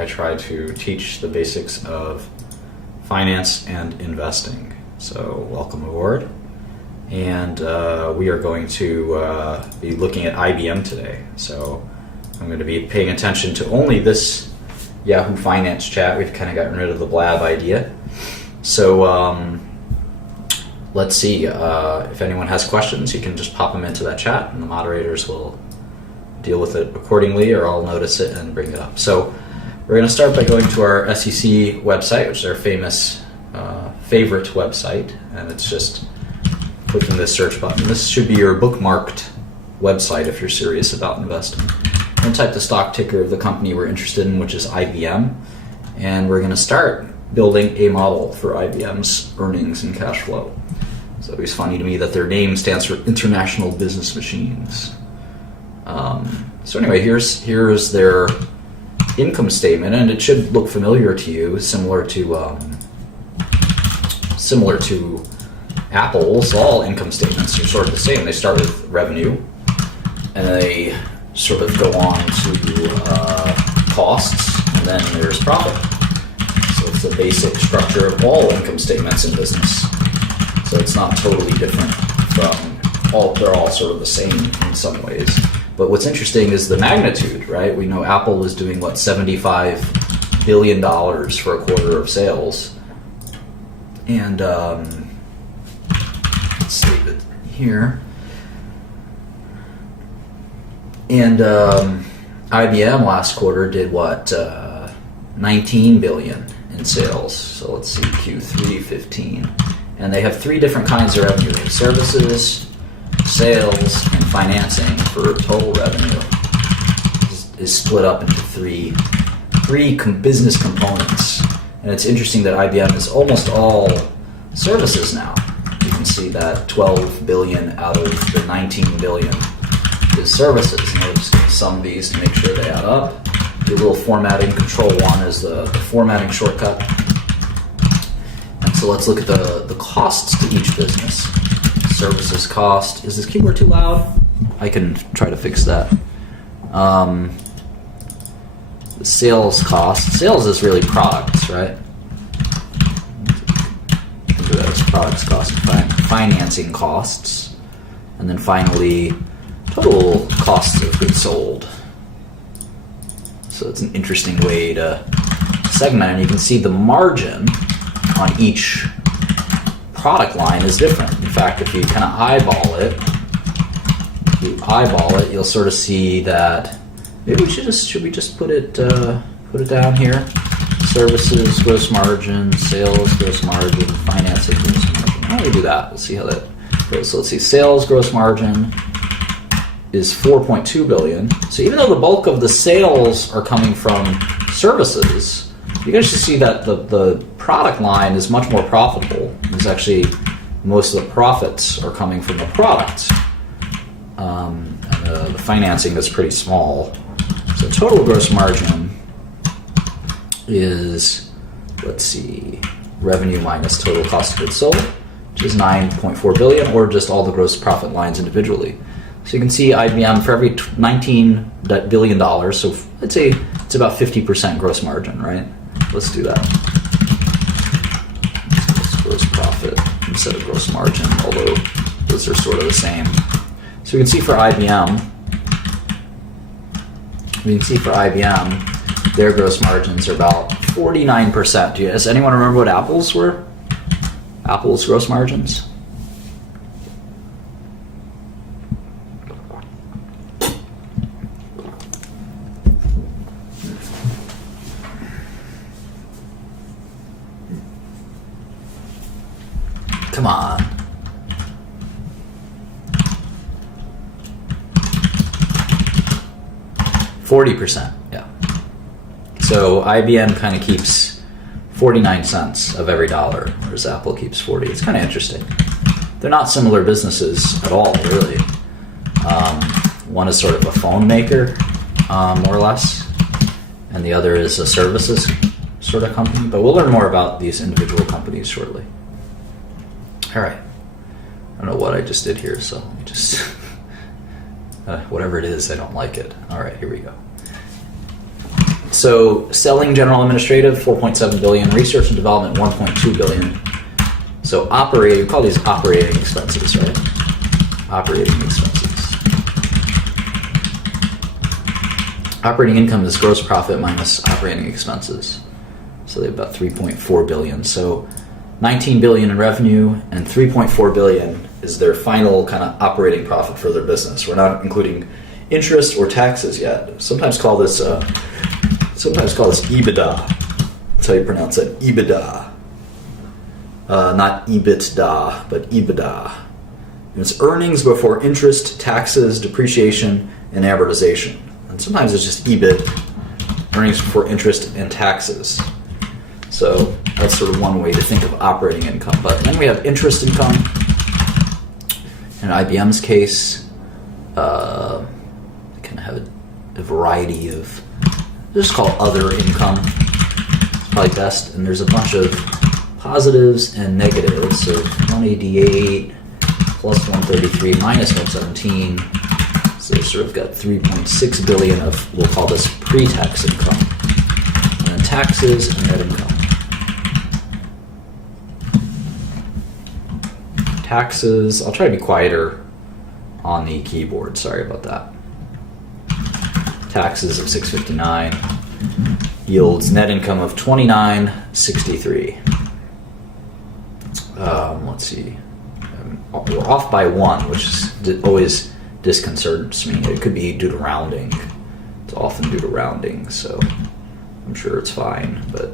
I try to teach the basics of finance and investing. So welcome aboard. And we are going to be looking at IBM today. So I'm going to be paying attention to only this Yahoo Finance chat. We've kind of gotten rid of the blab idea. So let's see. If anyone has questions, you can just pop them into that chat, and the moderators will deal with it accordingly, or I'll notice it and bring it up. So we're going to start by going to our SEC website, which is our famous favorite website, and it's just clicking the search button. This should be your bookmarked website if you're serious about investing. And type the stock ticker of the company we're interested in, which is IBM, and we're going to start building a model for IBM's earnings and cash flow. It's always funny to me that their name stands for International Business Machines. So anyway, here's their income statement, and it should look familiar to you, similar to Apple's. All income statements are sort of the same. They start with revenue, and they sort of go on to costs, and then there's profit. So it's the basic structure of all income statements in business. So it's not totally different from all. They're all sort of the same in some ways. But what's interesting is the magnitude, right? We know Apple was doing, $75 billion for a quarter of sales. And let's save it here. And IBM last quarter did 19 billion in sales. So let's see, Q3 15. And they have three different kinds of revenue: services, sales, and financing. For total revenue is split up into three business components. And it's interesting that IBM is almost all services now. You can see that 12 billion out of the 19 billion is services. And we're just going to sum these to make sure they add up. Do a little formatting. Control 1 is the formatting shortcut. And so let's look at the costs to each business. Services cost. Is this keyboard too loud? I can try to fix that. The sales cost. Sales is really products, right? Think of that as products cost. Financing costs. And then finally, total costs of goods sold. So it's an interesting way to segment. And you can see the margin on each product line is different. In fact, if you kind of eyeball it, you'll sort of see that maybe should we just put it down here? Services gross margin, sales gross margin, financing gross margin. How do we do that? We'll see how that goes. So let's see. Sales gross margin is 4.2 billion. So even though the bulk of the sales are coming from services, you guys should see that the product line is much more profitable. It's actually most of the profits are coming from the products. And the financing is pretty small. So total gross margin is, let's see, revenue minus total cost of goods sold, which is 9.4 billion, or just all the gross profit lines individually. So you can see IBM for every $19 billion, so let's say it's about 50% gross margin, right? Let's do that. Gross profit instead of gross margin, although those are sort of the same. So we can see for IBM, their gross margins are about 49%. Does anyone remember what Apple's were? Apple's gross margins? Come on. %, yeah. So IBM kind of keeps 49 cents of every dollar, whereas Apple keeps 40. It's kind of interesting. They're not similar businesses at all, really. One is sort of a phone maker, more or less, and the other is a services sort of company. But we'll learn more about these individual companies shortly. All right. I don't know what I just did here, so let me just... whatever it is, I don't like it. All right, here we go. So selling general administrative, 4.7 billion, research and development, 1.2 billion. So operating, we call these operating expenses, right? Operating expenses. Operating income is gross profit minus operating expenses. So they have about 3.4 billion. So 19 billion in revenue and 3.4 billion is their final kind of operating profit for their business. We're not including interest or taxes yet. Sometimes call this EBITDA. That's how you pronounce it, EBITDA. Not EBITDA, but EBITDA. And it's earnings before interest, taxes, depreciation, and amortization. And sometimes it's just EBIT, earnings before interest and taxes. So that's sort of one way to think of operating income. But then we have interest income. In IBM's case, they kind of have a variety of, just call it other income. It's probably best. And there's a bunch of positives and negatives. So 188 plus 133 minus 117. So they've sort of got 3.6 billion of, we'll call this pre-tax income. And then taxes and net income. Taxes, I'll try to be quieter on the keyboard, sorry about that. Taxes of 659 yields net income of 2963. Let's see, we're off by one, which always disconcerts me. It could be due to rounding. It's often due to rounding, so I'm sure it's fine, but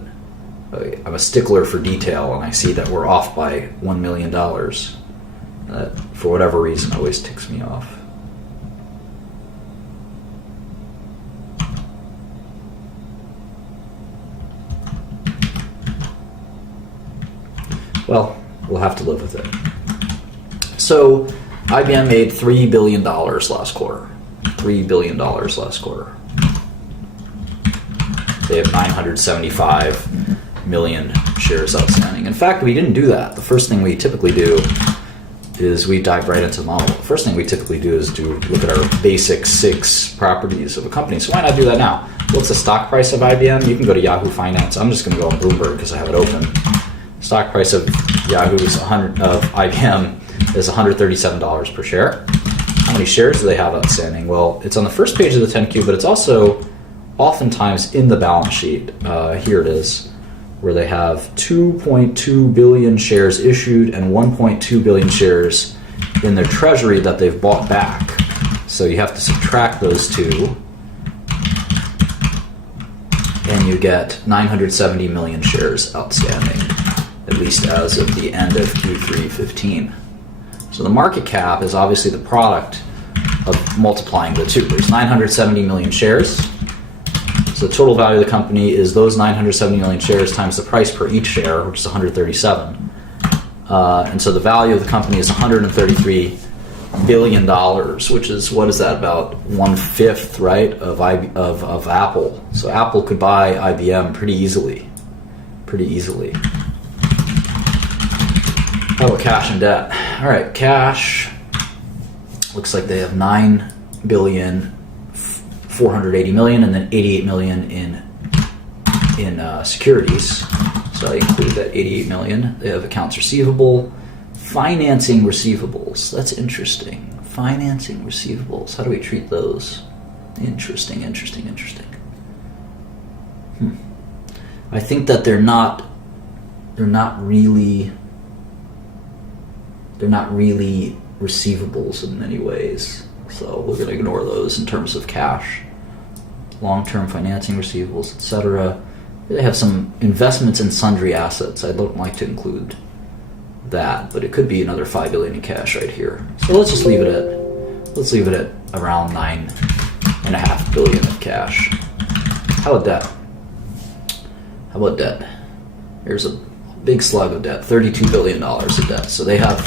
I'm a stickler for detail, and I see that we're off by $1 million. That, for whatever reason, always ticks me off. Well, we'll have to live with it. So, IBM made $3 billion last quarter. $3 billion last quarter. They have 975 million shares outstanding. In fact, we didn't do that. The first thing we typically do is we dive right into the model. The first thing we typically do is look at our basic 6 properties of a company. So why not do that now? What's the stock price of IBM? You can go to Yahoo Finance. I'm just going to go on Bloomberg because I have it open. Stock price of IBM is $137 per share. How many shares do they have outstanding? Well, it's on the first page of the 10Q, but it's also oftentimes in the balance sheet. Here it is, where they have 2.2 billion shares issued and 1.2 billion shares in their treasury that they've bought back. So you have to subtract those two, and you get 970 million shares outstanding, at least as of the end of Q3 15. So the market cap is obviously the product of multiplying the two. There's 970 million shares. So the total value of the company is those 970 million shares times the price per each share, which is 137. And so the value of the company is $133 billion, which is, what is that, about 1/5, right, of Apple. So Apple could buy IBM pretty easily. How about cash and debt? All right, cash looks like they have 9,480 million and then 88 million in securities. So I include that 88 million. They have accounts receivable, financing receivables. That's interesting. Financing receivables. How do we treat those? Interesting. I think that they're not really receivables in many ways. So we're going to ignore those in terms of cash. Long-term financing receivables, etc. They have some investments in sundry assets. I don't like to include that, but it could be another 5 billion in cash right here. So let's just leave it at around 9.5 billion of cash. How about debt? Here's a big slug of debt, $32 billion of debt. So they have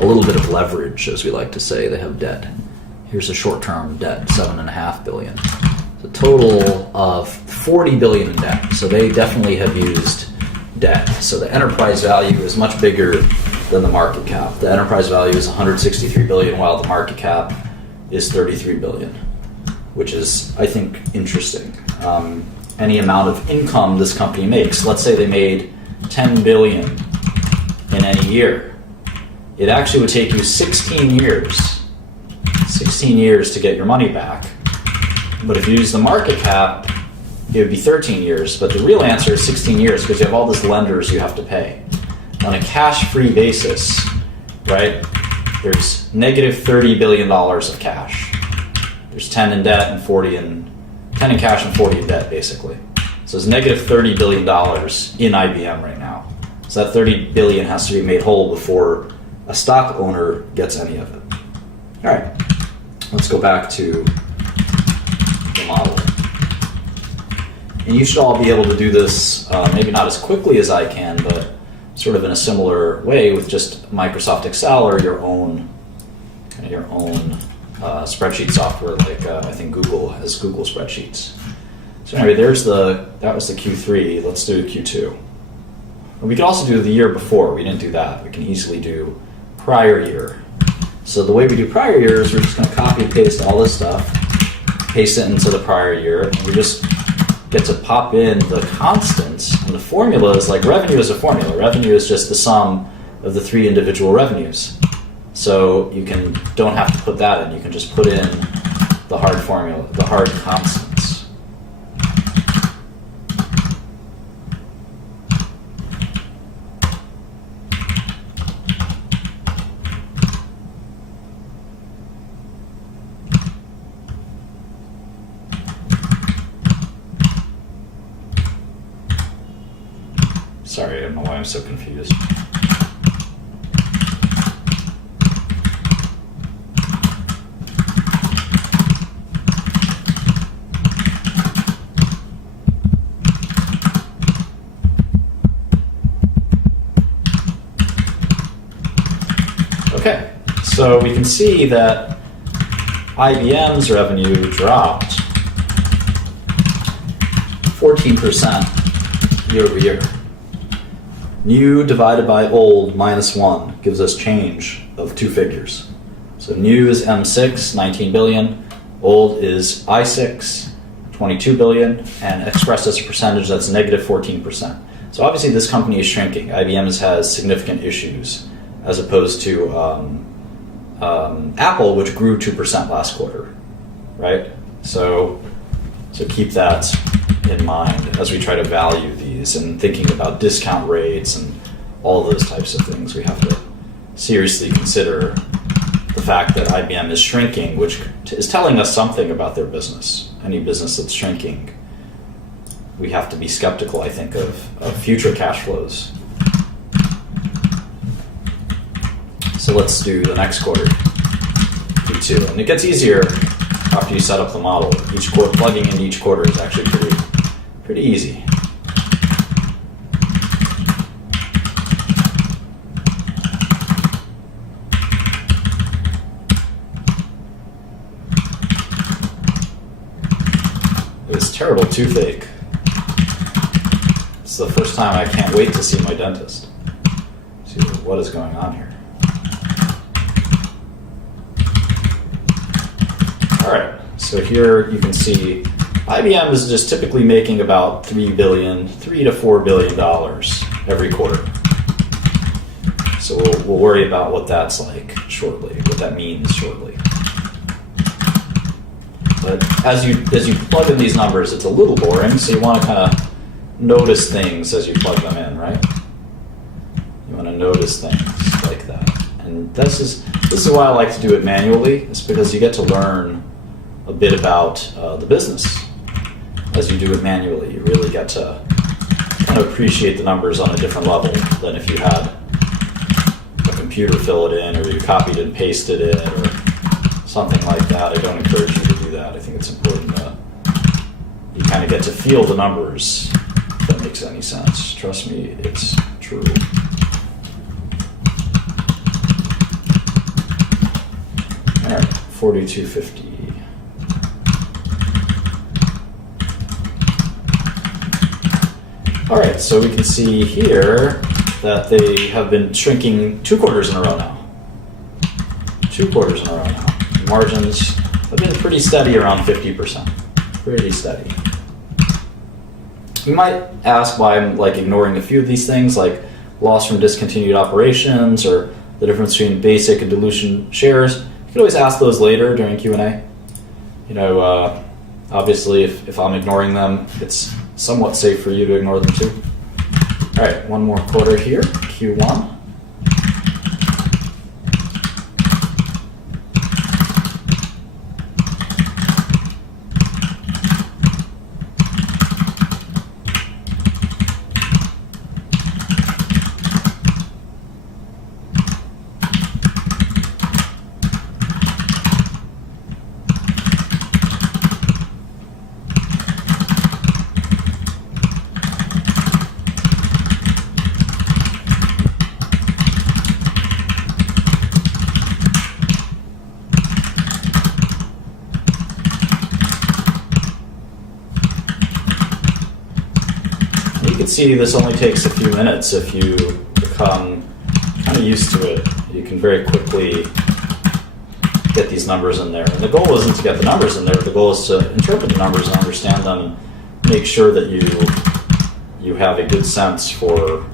a little bit of leverage, as we like to say. They have debt. Here's a short-term debt, $7.5 billion. The total of $40 billion in debt. So they definitely have used debt. So the enterprise value is much bigger than the market cap. The enterprise value is $163 billion, while the market cap is $33 billion, which is, I think, interesting. any amount of income this company makes. Let's say they made 10 billion in any year. It actually would take you 16 years to get your money back. But if you use the market cap, it would be 13 years. But the real answer is 16 years because you have all these lenders you have to pay. On a cash-free basis, right, there's negative $30 billion of cash. There's 10 in debt and 10 in cash and 40 in debt, basically. So there's negative $30 billion in IBM right now. So that $30 billion has to be made whole before a stock owner gets any of it. All right, let's go back to the model. And you should all be able to do this, maybe not as quickly as I can, but sort of in a similar way with just Microsoft Excel or your own spreadsheet software, like I think Google has Google Spreadsheets. So anyway, that was the Q3. Let's do Q2. And we can also do the year before. We didn't do that. We can easily do prior year. So the way we do prior year is we're just going to copy and paste all this stuff, paste it into the prior year, and we just get to pop in the constants. And the formula is like revenue is a formula. Revenue is just the sum of the 3 individual revenues. So you don't have to put that in. You can just put in the hard formula, the hard constants. Sorry, I don't know why I'm so confused. Okay, so we can see that IBM's revenue dropped 14% year over year. New divided by old minus 1 gives us change of 2 figures. So new is M6, 19 billion. Old is I6, 22 billion. And expressed as a percentage, that's negative 14%. So obviously this company is shrinking. IBM has significant issues as opposed to Apple, which grew 2% last quarter, right? So keep that in mind as we try to value these and thinking about discount rates and all those types of things. We have to seriously consider the fact that IBM is shrinking, which is telling us something about their business. Any business that's shrinking, we have to be skeptical, I think, of future cash flows. So let's do the next quarter, Q2. And it gets easier after you set up the model. Each quarter, plugging into each quarter is actually pretty easy. This terrible toothache. It's the first time I can't wait to see my dentist. See what is going on here. All right, so here you can see IBM is just typically making about $3 to $4 billion every quarter. So we'll worry about what that's like shortly, what that means shortly. But as you plug in these numbers, it's a little boring, so you want to kind of notice things as you plug them in, right? You want to notice things like that. And this is why I like to do it manually. It's because you get to learn a bit about the business as you do it manually. You really get to kind of appreciate the numbers on a different level than if you had a computer fill it in or you copied and pasted it or something like that. I don't encourage you to do that. I think it's important that you kind of get to feel the numbers, if that makes any sense. Trust me, it's true. All right, 4250. All right, so we can see here that they have been shrinking 2 quarters in a row now. 2 quarters in a row now. Margins have been pretty steady around 50%. Pretty steady. You might ask why I'm like ignoring a few of these things, like loss from discontinued operations or the difference between basic and dilution shares. You can always ask those later during Q&A. You know, obviously if I'm ignoring them, it's somewhat safe for you to ignore them too. All right, one more quarter here, Q1. You can see this only takes a few minutes if you become kind of used to it. You can very quickly get these numbers in there. And the goal isn't to get the numbers in there, the goal is to interpret the numbers and understand them and make sure that you have a good sense for,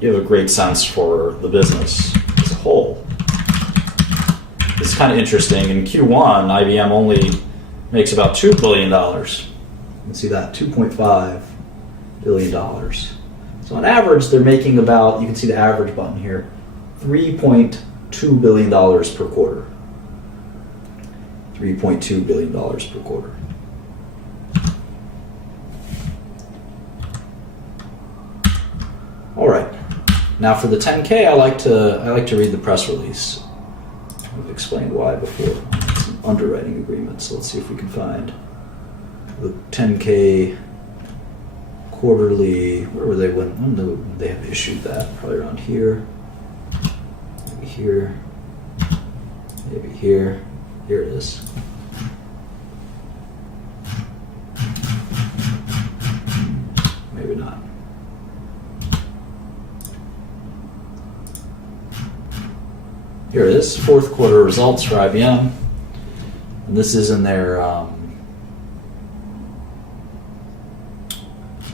you have a great sense for the business as a whole. It's kind of interesting. In Q1, IBM only makes about $2 billion. You can see that, $2.5 billion. So on average, they're making about, you can see the average button here, $3.2 billion per quarter. $3.2 billion per quarter. All right. Now for the 10K, I like to read the press release. I've explained why before. It's an underwriting agreement, so let's see if we can find the 10K quarterly. Where were they when they have issued that? Probably around here. Maybe here. Maybe here. Here it is. Maybe not. Here it is, fourth quarter results for IBM. And this is in their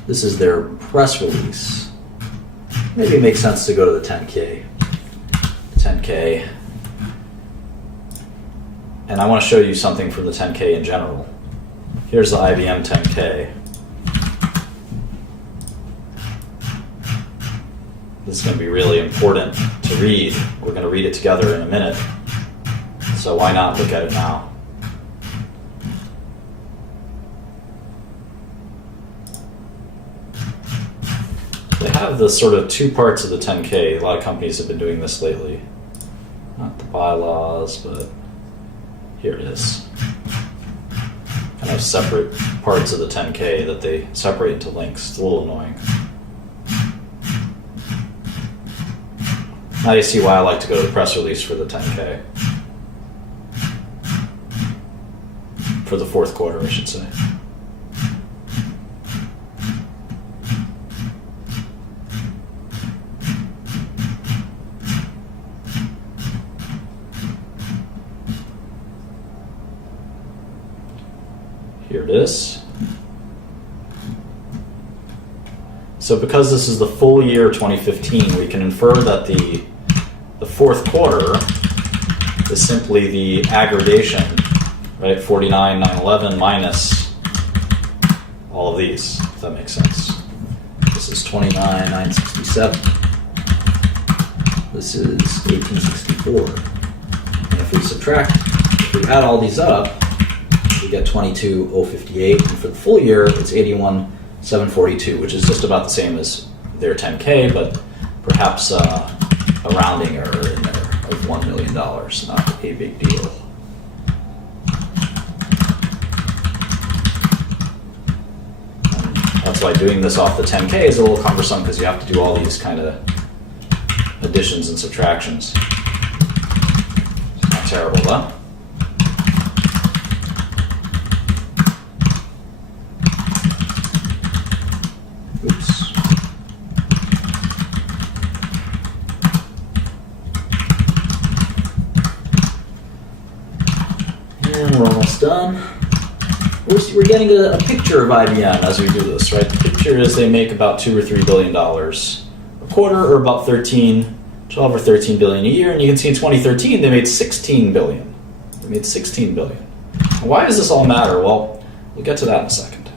this is their press release. Maybe it makes sense to go to the 10K. 10K. And I want to show you something from the 10K in general. Here's the IBM 10K. This is going to be really important to read. We're going to read it together in a minute. So why not look at it now? They have the sort of two parts of the 10K. A lot of companies have been doing this lately. Not the bylaws, but here it is. Kind of separate parts of the 10K that they separate into links. It's a little annoying. Now you see why I like to go to the press release for the 10K. For the fourth quarter, I should say. Here it is. So because this is the full year 2015, we can infer that the fourth quarter is simply the aggregation, right? 49,911 minus all of these, if that makes sense. This is 29,967. This is 1864. And if we subtract, if we add all these up, we get 22,058. And for the full year, it's 81,742, which is just about the same as their 10K, but perhaps a rounding error in there of $1 million, not a big deal. And that's why doing this off the 10K is a little cumbersome, because you have to do all these kind of additions and subtractions. It's not terrible, though. Oops. And we're almost done. we're getting a picture of IBM as we do this, right? The picture is they make about $2 or $3 billion a quarter, or about 12 or 13 billion a year. And you can see in 2013 they made 16 billion. They made 16 billion. Why does this all matter? Well, we'll get to that in a second.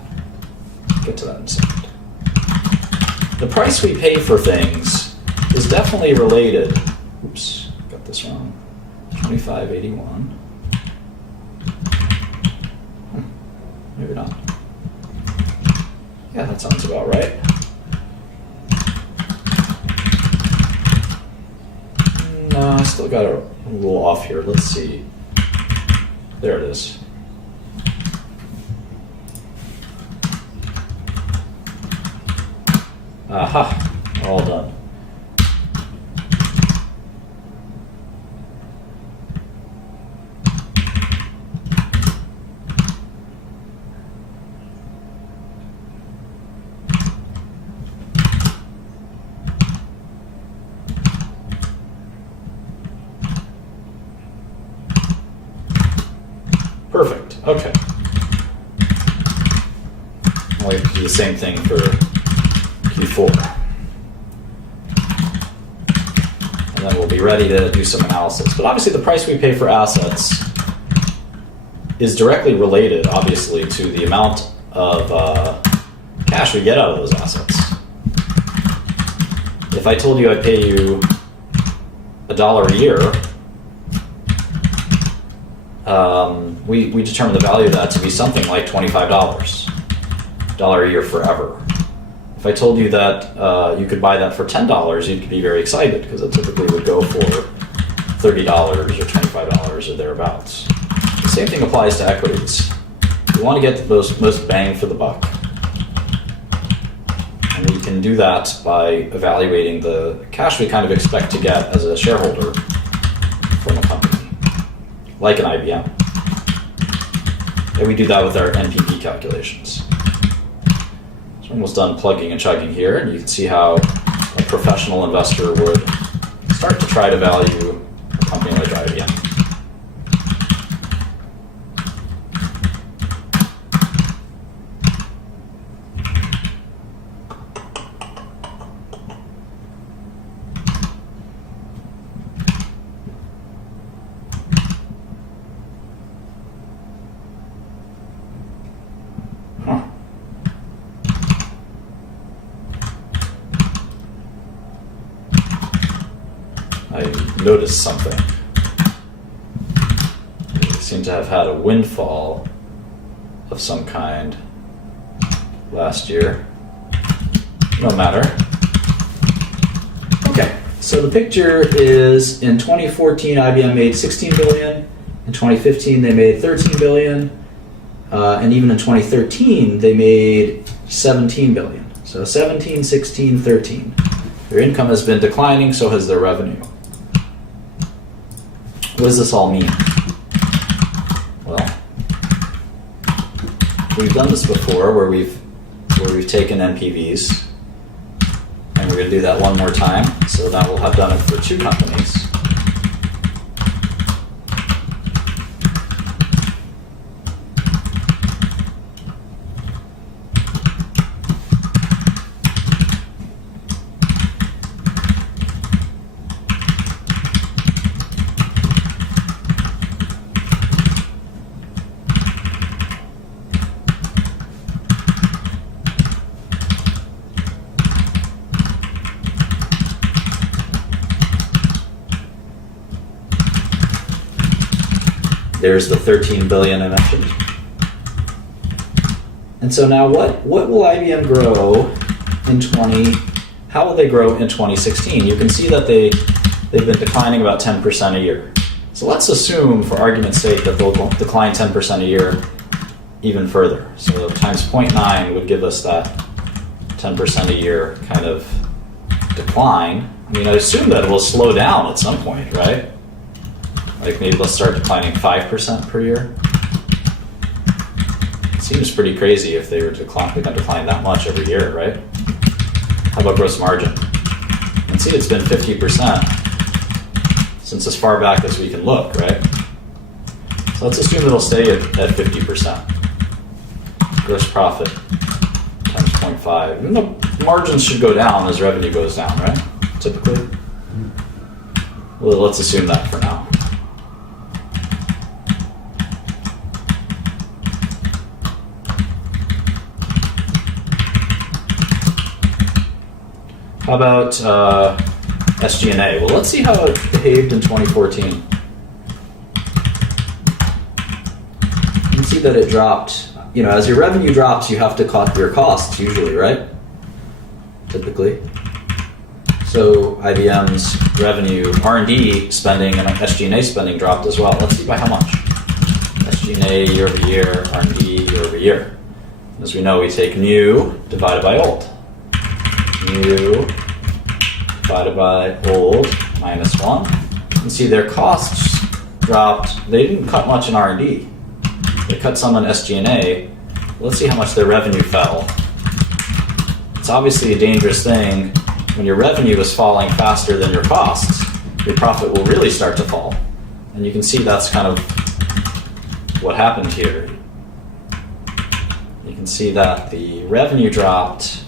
The price we pay for things is definitely related. Oops, got this wrong. 2581. Maybe not. Yeah, that sounds about right. No, I still got a little off here. Let's see. There it is. Aha, all done. Perfect, okay. I'll do the same thing for Q4. And then we'll be ready to do some analysis. But obviously the price we pay for assets is directly related, obviously, to the amount of cash we get out of those assets. If I told you I'd pay you $1 a year, we determine the value of that to be something like $25 a year forever. If I told you that you could buy that for $10, you'd be very excited because it typically would go for $30 or $25 or thereabouts. The same thing applies to equities. You want to get the most bang for the buck. And we can do that by evaluating the cash we kind of expect to get as a shareholder from a company, like an IBM. And we do that with our NPV calculations. So we're almost done plugging and chugging here, and you can see how a professional investor would start to try to value a company like IBM. I noticed something. We seem to have had a windfall of some kind last year. No matter. Okay, so the picture is in 2014 IBM made 16 billion, in 2015 they made 13 billion, and even in 2013 they made 17 billion. So 17, 16, 13. Their income has been declining, so has their revenue. What does this all mean? Well, we've done this before where we've taken NPVs, and we're going to do that one more time. So now we'll have done it for two companies. There's the 13 billion I mentioned. And so now what will IBM grow in how will they grow in 2016? You can see that they've been declining about 10% a year. So let's assume, for argument's sake, that they'll decline 10% a year even further. So times 0.9 would give us that 10% a year kind of decline. I mean, I assume that it will slow down at some point, right? Like maybe they'll start declining 5% per year. It seems pretty crazy if they were decline that much every year, right? How about gross margin? You can see it's been 50% since as far back as we can look, right? So let's assume it'll stay at 50%. gross profit times 0.5. Even though margins should go down as revenue goes down, right? Typically. Well, let's assume that for now. How about SG&A? Well, let's see how it behaved in 2014. You can see that it dropped. You know, as your revenue drops, you have to cut your costs usually, right? Typically. So IBM's revenue, R&D spending, and SG&A spending dropped as well. Let's see by how much. SG&A year over year, R&D year over year. As we know, we take new divided by old. New divided by old minus 1. You can see their costs dropped. They didn't cut much in R&D. They cut some on SG&A. Let's see how much their revenue fell. It's obviously a dangerous thing. When your revenue is falling faster than your costs, your profit will really start to fall. And you can see that's kind of what happened here. You can see that the revenue dropped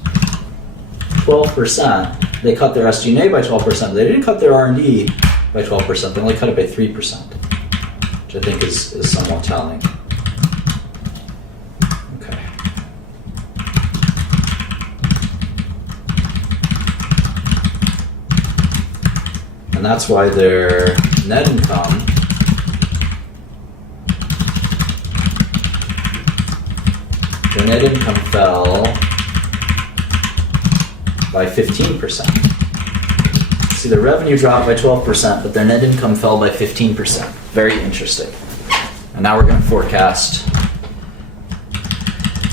12%. They cut their SG&A by 12%. They didn't cut their R&D by 12%. They only cut it by 3%, which I think is somewhat telling. Okay. And that's why their net income fell by 15%. See, the revenue dropped by 12%, but their net income fell by 15%. Very interesting. And now we're going to forecast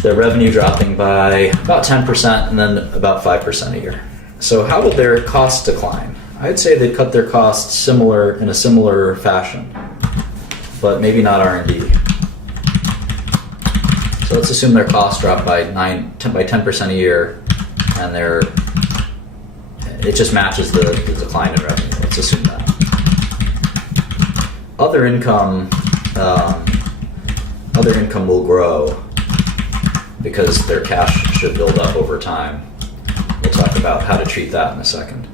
their revenue dropping by about 10% and then about 5% a year. So how would their costs decline? I'd say they'd cut their costs in a similar fashion, but maybe not R&D. So let's assume their costs drop by 10% a year, and it just matches the decline in revenue. Let's assume that. Other income will grow because their cash should build up over time. We'll talk about how to treat that in a second.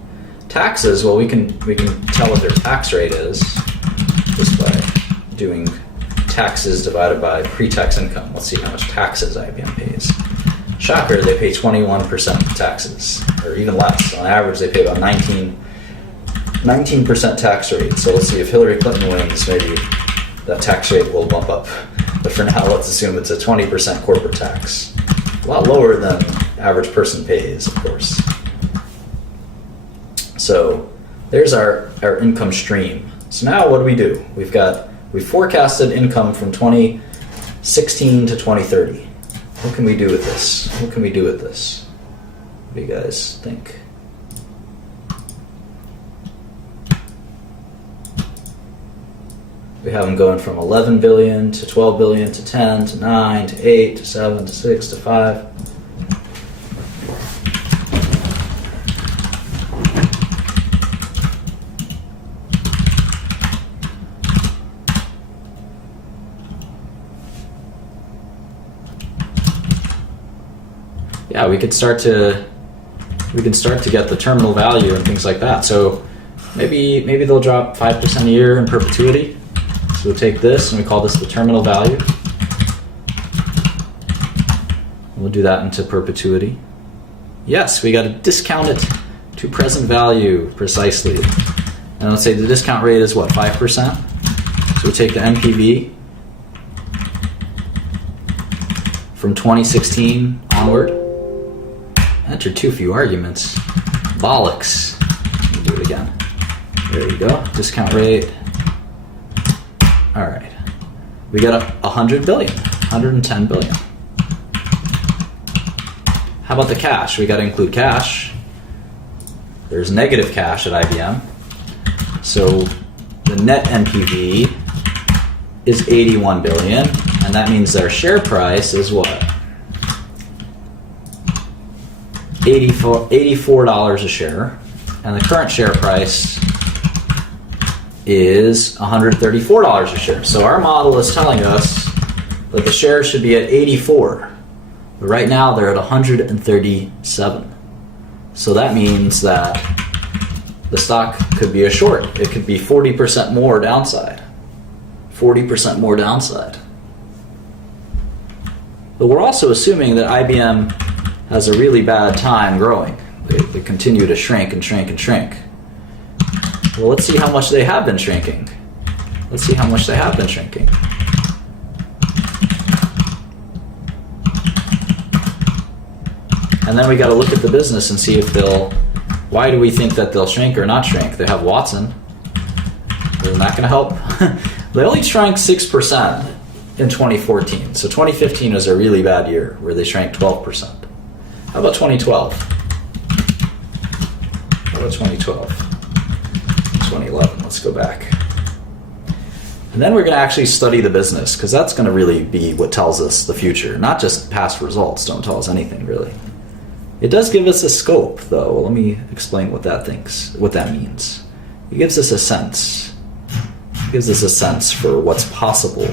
Taxes, well, we can tell what their tax rate is just by doing taxes divided by pre-tax income. Let's see how much taxes IBM pays. Shocker, they pay 21% taxes, or even less. On average, they pay about 19% tax rate. So let's see if Hillary Clinton wins, maybe that tax rate will bump up. But for now, let's assume it's a 20% corporate tax. A lot lower than average person pays, of course. So there's our income stream. So now what do? We forecasted income from 2016 to 2030. What can we do with this? What do you guys think? We have them going from 11 billion to 12 billion to 10 to 9 to 8 to 7 to 6 to 5. Yeah, we could start to get the terminal value and things like that. So maybe they'll drop 5% a year in perpetuity. So we'll take this and we call this the terminal value. We'll do that into perpetuity. Yes, we got to discount it to present value precisely. And let's say the discount rate is what, 5%? So we'll take the NPV from 2016 onward. Entered too few arguments. Bollocks. Let me do it again. There you go. Discount rate. All right. We got 100 billion, 110 billion. How about the cash? We got to include cash. There's negative cash at IBM. So the net NPV is 81 billion, and that means their share price is what? $84 a share, and the current share price is $134 a share. So our model is telling us that the shares should be at 84. But right now they're at 137. So that means that the stock could be a short. It could be 40% more downside. 40% more downside. But we're also assuming that IBM has a really bad time growing. They continue to shrink and shrink and shrink. Well, let's see how much they have been shrinking. Let's see how much they have been shrinking. And then we got to look at the business and see if they'll, why do we think that they'll shrink or not shrink? They have Watson. Isn't that going to help? They only shrank 6% in 2014. So 2015 was a really bad year where they shrank 12%. How about 2012? How about 2012? 2011, let's go back. And then we're going to actually study the business, because that's going to really be what tells us the future. Not just past results don't tell us anything, really. It does give us a scope, though. Let me explain what that means. It gives us a sense. It gives us a sense for what's possible.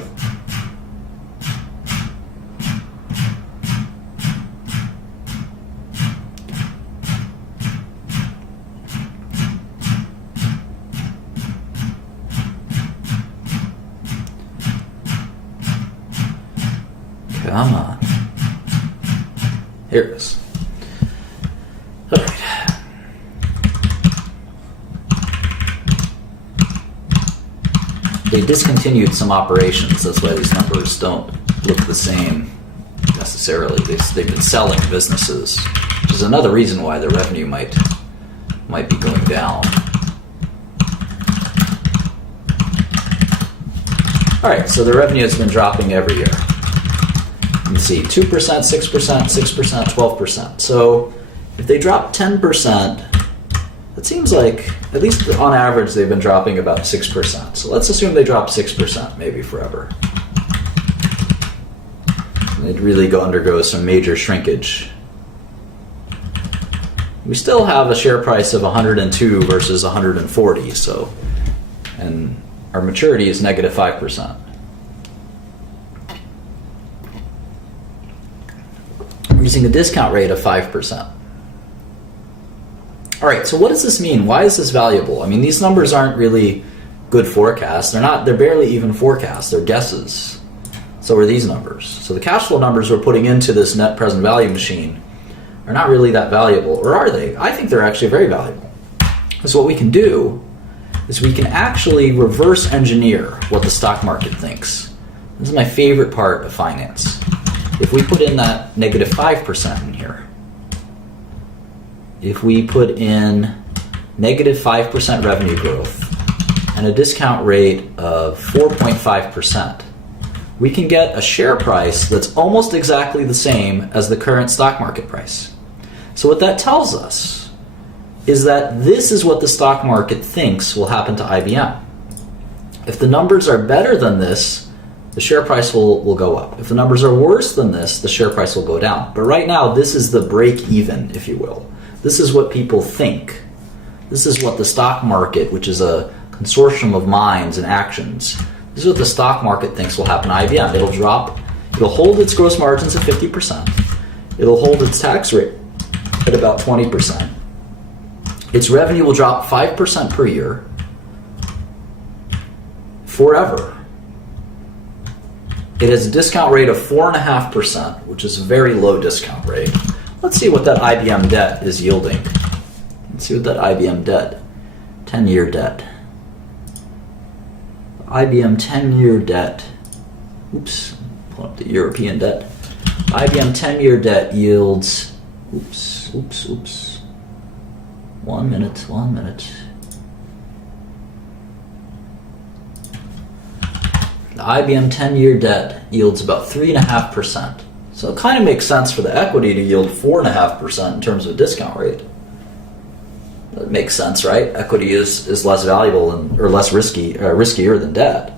Come on. Here it is. All right. They discontinued some operations. That's why these numbers don't look the same necessarily. They've been selling businesses, which is another reason why the revenue might be going down. All right, so the revenue has been dropping every year. You can see 2%, 6%, 6%, 12%. So if they drop 10%, it seems like, at least on average, they've been dropping about 6%. So let's assume they drop 6%, maybe forever. They'd really undergo some major shrinkage. We still have a share price of 102 versus 140, so, and our maturity is negative 5%. We're using a discount rate of 5%. All right, so what does this mean? Why is this valuable? I mean, these numbers aren't really good forecasts. They're barely even forecasts. They're guesses. So are these numbers. So the cash flow numbers we're putting into this net present value machine are not really that valuable, or are they? I think they're actually very valuable. So what we can do is we can actually reverse engineer what the stock market thinks. This is my favorite part of finance. If we put in that negative 5% in here, if we put in negative 5% revenue growth and a discount rate of 4.5%, we can get a share price that's almost exactly the same as the current stock market price. So what that tells us is that this is what the stock market thinks will happen to IBM. If the numbers are better than this, the share price will go up. If the numbers are worse than this, the share price will go down. But right now, this is the break even, if you will. This is what people think. This is what the stock market, which is a consortium of minds and actions, this is what the stock market thinks will happen to IBM. It'll hold its gross margins at 50%. It'll hold its tax rate at about 20%. Its revenue will drop 5% per year forever. It has a discount rate of 4.5%, which is a very low discount rate. Let's see what that IBM debt is yielding. Let's see what that IBM debt, 10-year debt. IBM 10-year debt. Oops, pull up the European debt. IBM 10-year debt yields, oops. 1 minute. The IBM 10-year debt yields about 3.5%. So it kind of makes sense for the equity to yield 4.5% in terms of discount rate. That makes sense, right? Equity is less valuable or less riskier than debt.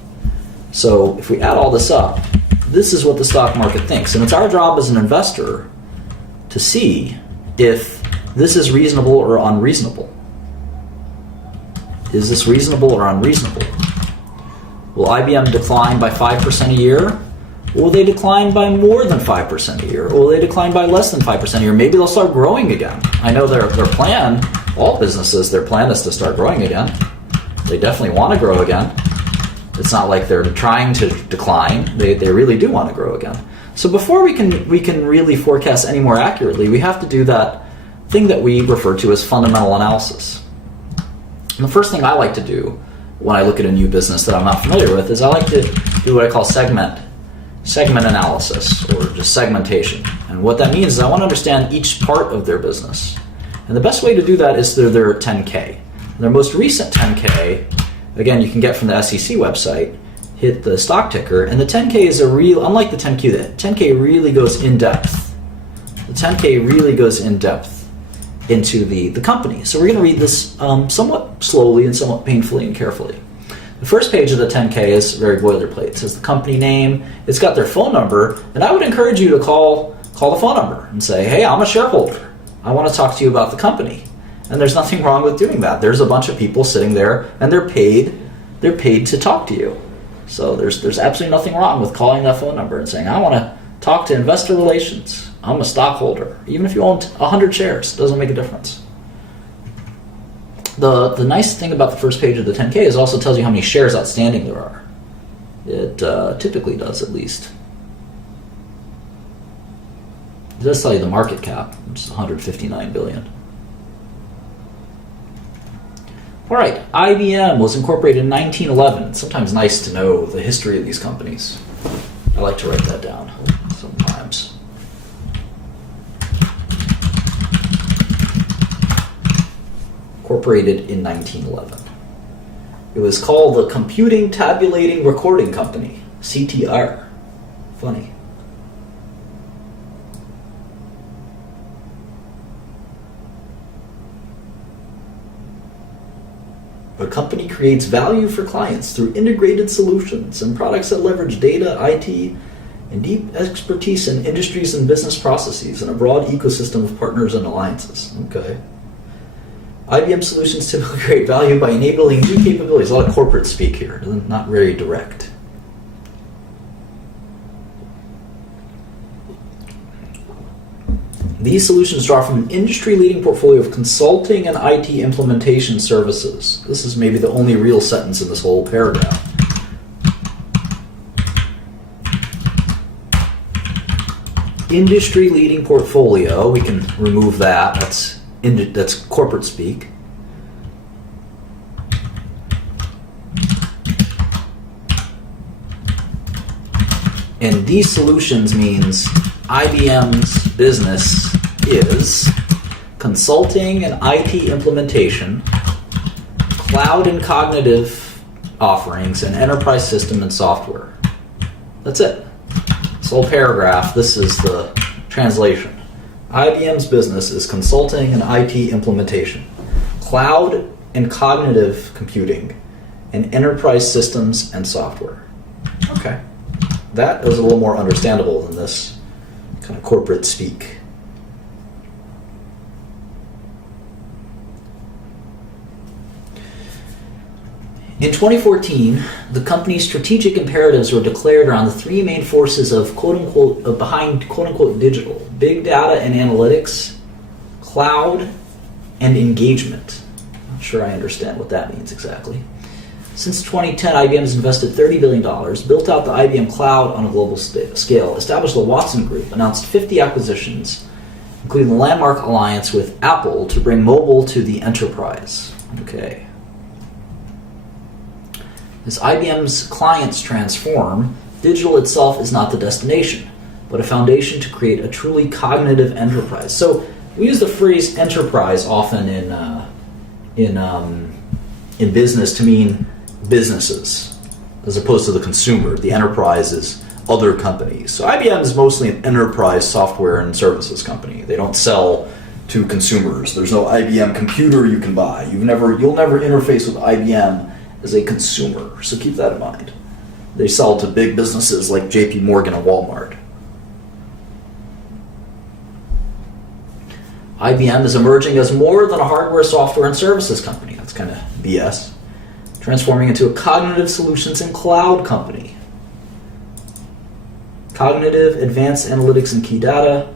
So if we add all this up, this is what the stock market thinks. And it's our job as an investor to see if this is reasonable or unreasonable. Is this reasonable or unreasonable? Will IBM decline by 5% a year? Will they decline by more than 5% a year? Or will they decline by less than 5% a year? Maybe they'll start growing again. I know their plan, all businesses, their plan is to start growing again. They definitely want to grow again. It's not like they're trying to decline. They really do want to grow again. So before we can really forecast any more accurately, we have to do that thing that we refer to as fundamental analysis. And the first thing I like to do when I look at a new business that I'm not familiar with is I like to do what I call segment analysis, or just segmentation. And what that means is I want to understand each part of their business. And the best way to do that is through their 10K. Their most recent 10K, again, you can get from the SEC website, hit the stock ticker, and the 10K is unlike the 10Q, the 10K really goes in depth. The 10K really goes in depth into the company. So we're going to read this somewhat slowly and somewhat painfully and carefully. The first page of the 10K is very boilerplate. It says the company name, it's got their phone number, and I would encourage you to call the phone number and say, hey, I'm a shareholder. I want to talk to you about the company. And there's nothing wrong with doing that. There's a bunch of people sitting there, and they're paid to talk to you. So there's absolutely nothing wrong with calling that phone number and saying, I want to talk to investor relations. I'm a stockholder. Even if you own 100 shares, it doesn't make a difference. The nice thing about the first page of the 10K is it also tells you how many shares outstanding there are. It typically does, at least. It does tell you the market cap, which is 159 billion. All right, IBM was incorporated in 1911. It's sometimes nice to know the history of these companies. I like to write that down sometimes. Incorporated in 1911. It was called the Computing Tabulating Recording Company, CTR. Funny. The company creates value for clients through integrated solutions and products that leverage data, IT, and deep expertise in industries and business processes and a broad ecosystem of partners and alliances. Okay. IBM solutions typically create value by enabling new capabilities. A lot of corporate speak here, not very direct. These solutions draw from an industry-leading portfolio of consulting and IT implementation services. This is maybe the only real sentence in this whole paragraph. Industry-leading portfolio, we can remove that. That's corporate speak. And these solutions means IBM's business is consulting and IT implementation, cloud and cognitive offerings, and enterprise system and software. That's it. This whole paragraph, this is the translation. IBM's business is consulting and IT implementation, cloud and cognitive computing, and enterprise systems and software. Okay. That is a little more understandable than this kind of corporate speak. In 2014, the company's strategic imperatives were declared around the three main forces of quote-unquote behind quote-unquote digital: big data and analytics, cloud, and engagement. Not sure I understand what that means exactly. Since 2010, IBM has invested $30 billion, built out the IBM Cloud on a global scale, established the Watson Group, announced 50 acquisitions, including the landmark alliance with Apple to bring mobile to the enterprise. Okay. As IBM's clients transform, digital itself is not the destination, but a foundation to create a truly cognitive enterprise. So we use the phrase enterprise often in business to mean businesses, as opposed to the consumer. The enterprise is other companies. So IBM is mostly an enterprise software and services company. They don't sell to consumers. There's no IBM computer you can buy. You'll never interface with IBM as a consumer. So keep that in mind. They sell to big businesses like JP Morgan and Walmart. IBM is emerging as more than a hardware, software, and services company. That's kind of BS. Transforming into a cognitive solutions and cloud company. Cognitive, advanced analytics and key data,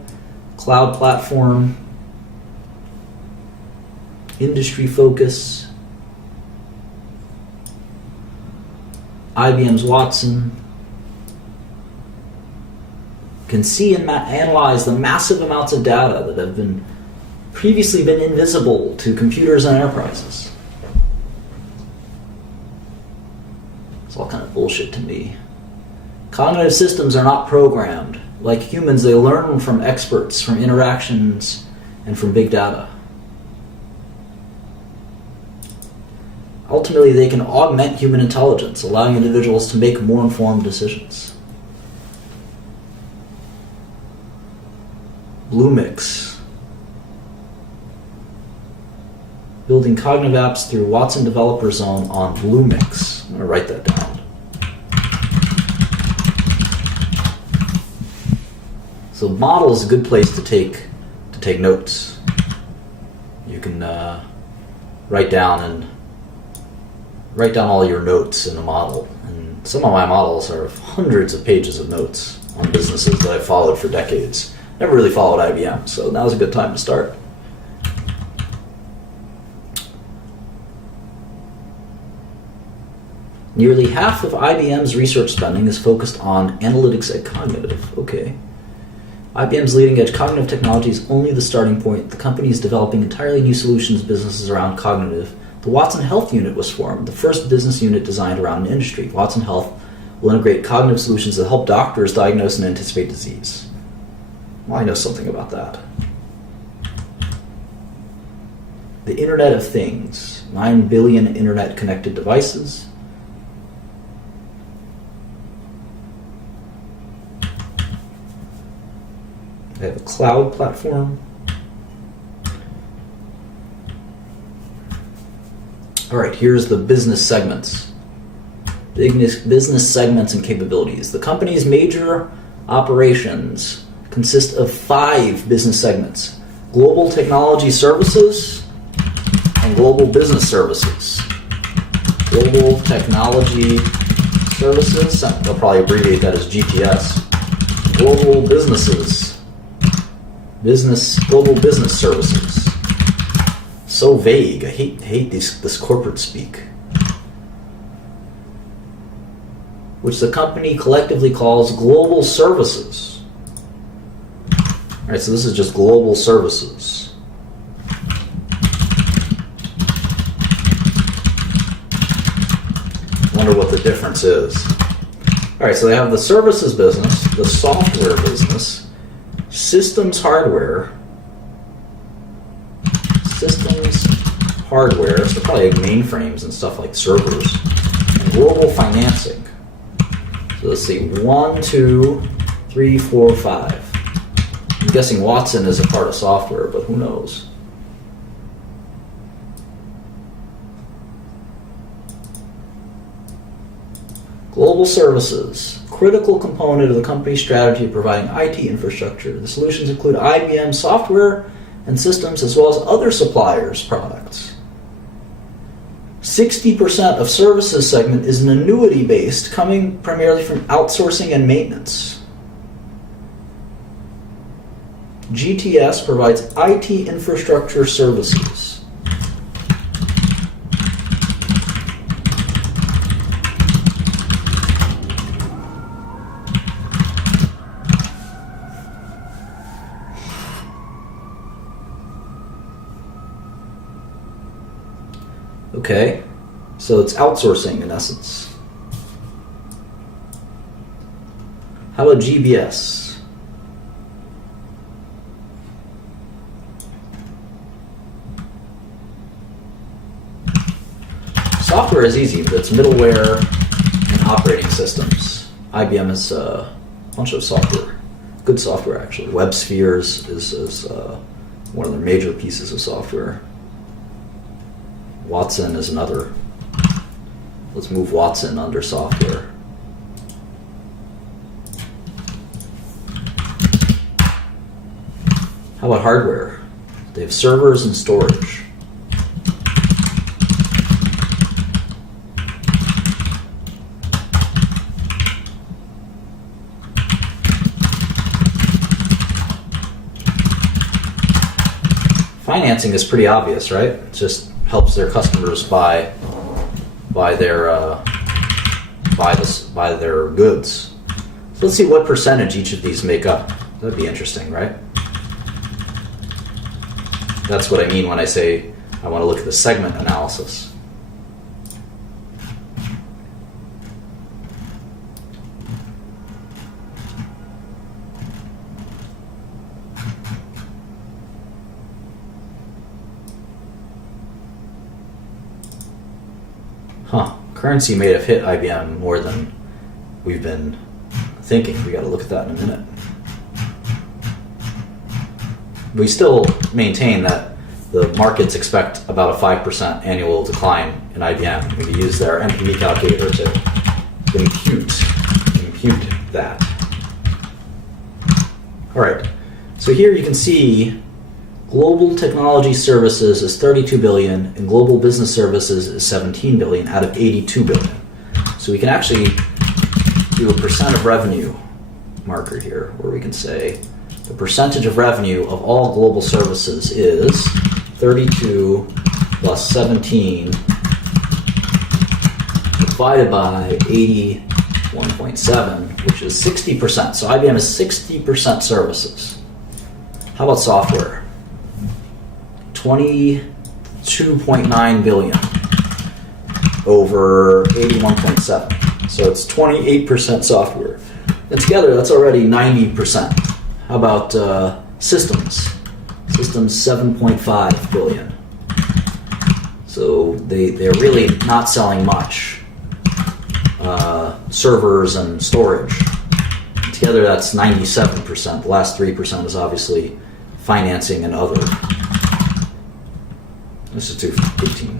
cloud platform, industry focus, IBM's Watson, can see and analyze the massive amounts of data that have previously been invisible to computers and enterprises. It's all kind of bullshit to me. Cognitive systems are not programmed. Like humans, they learn from experts, from interactions, and from big data. Ultimately, they can augment human intelligence, allowing individuals to make more informed decisions. Bluemix. Building cognitive apps through Watson Developer Zone on Bluemix. I'm going to write that down. So model is a good place to take notes. You can write down all your notes in a model. And some of my models are hundreds of pages of notes on businesses that I've followed for decades. Never really followed IBM, so now's a good time to start. Nearly half of IBM's research spending is focused on analytics and cognitive. Okay. IBM's leading-edge cognitive technology is only the starting point. The company is developing entirely new solutions businesses around cognitive. The Watson Health Unit was formed, the first business unit designed around an industry. Watson Health will integrate cognitive solutions that help doctors diagnose and anticipate disease. Well, I know something about that. The Internet of Things. 9 billion Internet-connected devices. They have a cloud platform. All right, here's the business segments. Business segments and capabilities. The company's major operations consist of 5 business segments: global technology services and global business services. Global technology services, they'll probably abbreviate that as GTS. Global businesses. Global business services. So vague. I hate this corporate speak. Which the company collectively calls global services. Alright, so this is just global services. Wonder what the difference is. Alright, so they have the services business, the software business, systems hardware, so probably like mainframes and stuff like servers, and global financing. So let's see, 1, 2, 3, 4, 5. I'm guessing Watson is a part of software, but who knows? Global services, critical component of the company's strategy of providing IT infrastructure. The solutions include IBM software and systems as well as other suppliers' products. 60% of services segment is an annuity-based, coming primarily from outsourcing and maintenance. GTS provides IT infrastructure services. Okay, so it's outsourcing in essence. How about GBS? Software is easy, but it's middleware and operating systems. IBM has a bunch of software, good software actually. WebSphere is one of their major pieces of software. Watson is another. Let's move Watson under software. How about hardware? They have servers and storage. financing is pretty obvious, right? It just helps their customers buy their goods. So let's see what percentage each of these make up. That'd be interesting, right? That's what I mean when I say I want to look at the segment analysis. Currency may have hit IBM more than we've been thinking. We got to look at that in a minute. We still maintain that the markets expect about a 5% annual decline in IBM. We can use their NPV calculator to impute that. All right. So here you can see global technology services is 32 billion and global business services is 17 billion out of 82 billion. So we can actually do a percent of revenue marker here where we can say the percentage of revenue of all global services is 32 plus 17 divided by 81.7, which is 60%. So IBM is 60% services. How about software? 22.9 billion over 81.7. So it's 28% software. And together, that's already 90%. How about systems? Systems, 7.5 billion. So they're really not selling much. Servers and storage. Together, that's 97%. The last 3% is obviously financing and other. Let's just do 15.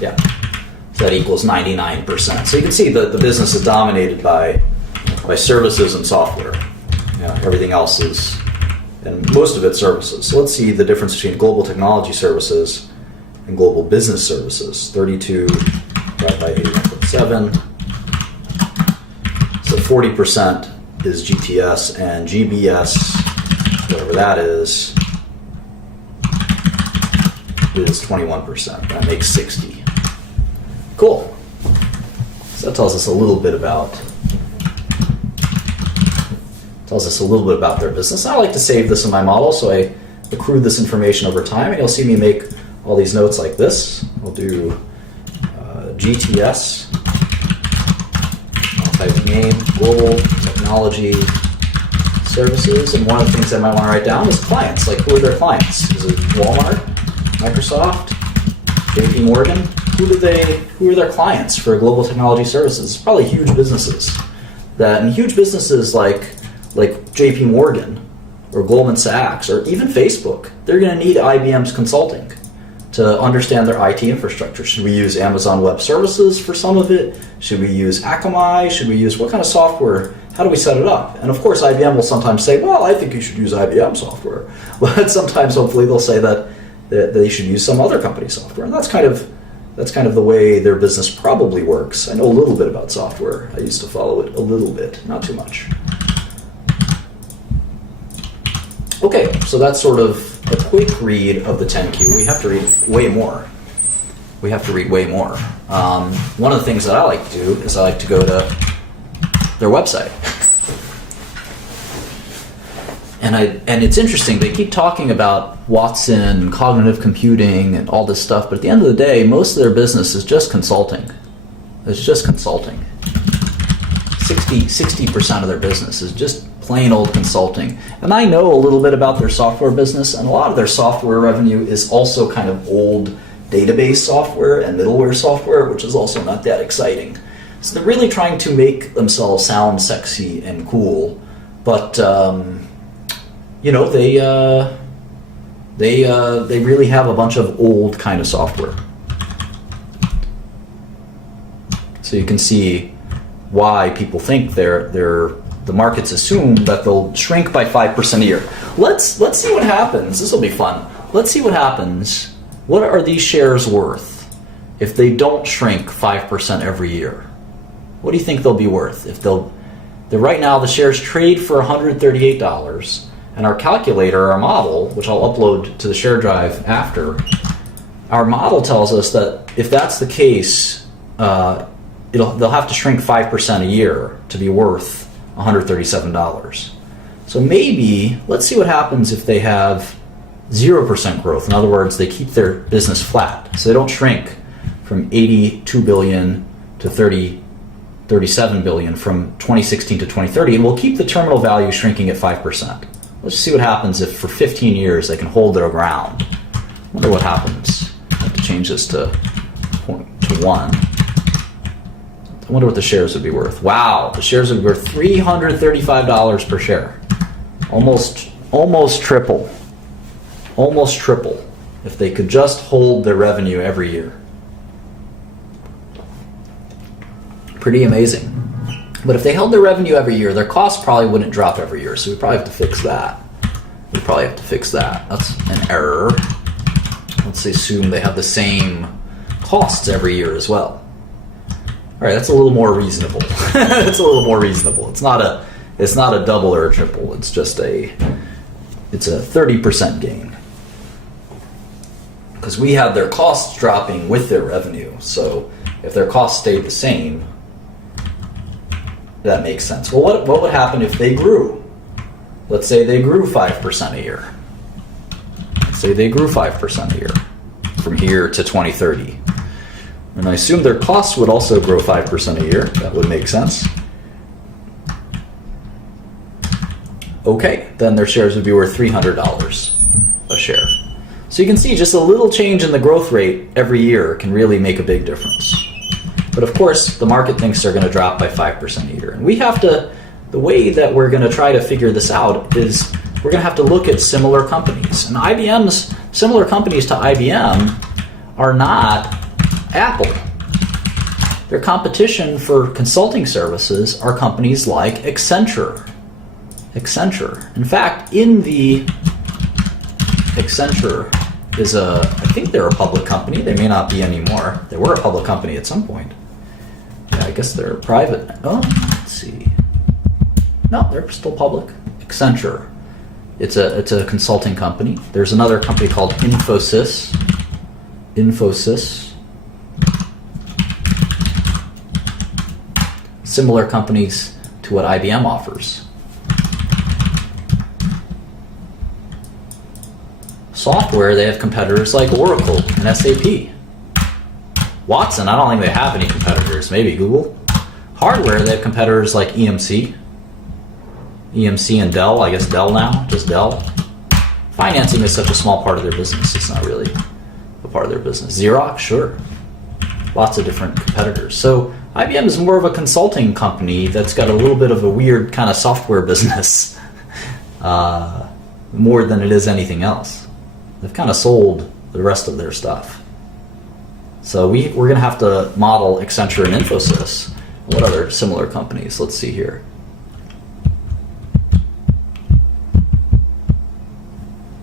Yeah. So that equals 99%. So you can see that the business is dominated by services and software. Yeah, everything else is, and most of it's services. So let's see the difference between global technology services and global business services. 32 divided by 81.7. So 40% is GTS and GBS, whatever that is 21%. That makes 60. Cool. So that tells us a little bit about their business. I like to save this in my model, so I accrue this information over time, and you'll see me make all these notes like this. I'll do GTS. I'll type name, global technology services, and one of the things I might want to write down is clients. Like, who are their clients? Is it Walmart, Microsoft, JP Morgan? Who are their clients for global technology services? It's probably huge businesses. And huge businesses like JP Morgan or Goldman Sachs or even Facebook, they're going to need IBM's consulting to understand their IT infrastructure. Should we use Amazon Web Services for some of it? Should we use Akamai? Should we use what kind of software? How do we set it up? And of course, IBM will sometimes say, well, I think you should use IBM software. But sometimes, hopefully, they'll say that they should use some other company's software. And that's kind of the way their business probably works. I know a little bit about software. I used to follow it a little bit, not too much. Okay, so that's sort of a quick read of the 10Q. We have to read way more. One of the things that I like to do is I like to go to their website. And it's interesting, they keep talking about Watson, cognitive computing, and all this stuff, but at the end of the day, most of their business is just consulting. It's just consulting. 60% of their business is just plain old consulting. And I know a little bit about their software business, and a lot of their software revenue is also kind of old database software and middleware software, which is also not that exciting. So they're really trying to make themselves sound sexy and cool, but they really have a bunch of old kind of software. So you can see why people think the markets assume that they'll shrink by 5% a year. Let's see what happens. This will be fun. Let's see what happens. What are these shares worth if they don't shrink 5% every year? What do you think they'll be worth if they'll right now the shares trade for $138, and our calculator, our model, which I'll upload to the share drive after, our model tells us that if that's the case, they'll have to shrink 5% a year to be worth $137. So maybe, let's see what happens if they have 0% growth. In other words, they keep their business flat. So they don't shrink from 82 billion to 37 billion from 2016 to 2030, and we'll keep the terminal value shrinking at 5%. Let's see what happens if for 15 years they can hold their ground. I wonder what happens. I have to change this to 1. I wonder what the shares would be worth. Wow, the shares would be worth $335 per share. Almost triple. Almost triple if they could just hold their revenue every year. Pretty amazing. But if they held their revenue every year, their costs probably wouldn't drop every year. So we probably have to fix that. That's an error. Let's assume they have the same costs every year as well. All right, that's a little more reasonable. It's a little more reasonable. It's not a double or a triple. It's a 30% gain. Because we had their costs dropping with their revenue. So if their costs stayed the same, that makes sense. Well, what would happen if they grew? Let's say they grew 5% a year. Let's say they grew 5% a year from here to 2030. And I assume their costs would also grow 5% a year. That would make sense. Okay, then their shares would be worth $300 a share. So you can see just a little change in the growth rate every year can really make a big difference. But of course, the market thinks they're going to drop by 5% a year. And we have to, the way that we're going to try to figure this out is we're going to have to look at similar companies. And similar companies to IBM are not Apple. Their competition for consulting services are companies like Accenture. In fact, Accenture is I think they're a public company. They may not be anymore. They were a public company at some point. Yeah, I guess they're private. Oh, let's see. No, they're still public. Accenture. It's a consulting company. There's another company called Infosys. Similar companies to what IBM offers. Software, they have competitors like Oracle and SAP. Watson, I don't think they have any competitors. Maybe Google. Hardware, they have competitors like EMC and Dell. I guess Dell now, just Dell. Financing is such a small part of their business. It's not really a part of their business. Xerox, sure. Lots of different competitors. So IBM is more of a consulting company that's got a little bit of a weird kind of software business more than it is anything else. They've kind of sold the rest of their stuff. So we're going to have to model Accenture and Infosys. What other similar companies? Let's see here.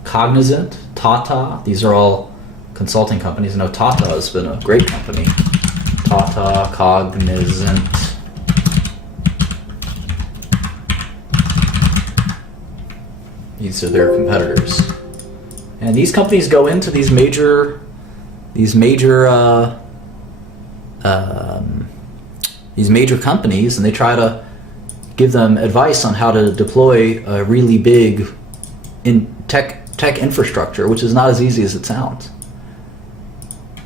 Cognizant, Tata, these are all consulting companies. I know Tata has been a great company. Tata, Cognizant. These are their competitors. And these companies go into these major companies, and they try to give them advice on how to deploy a really big tech infrastructure, which is not as easy as it sounds.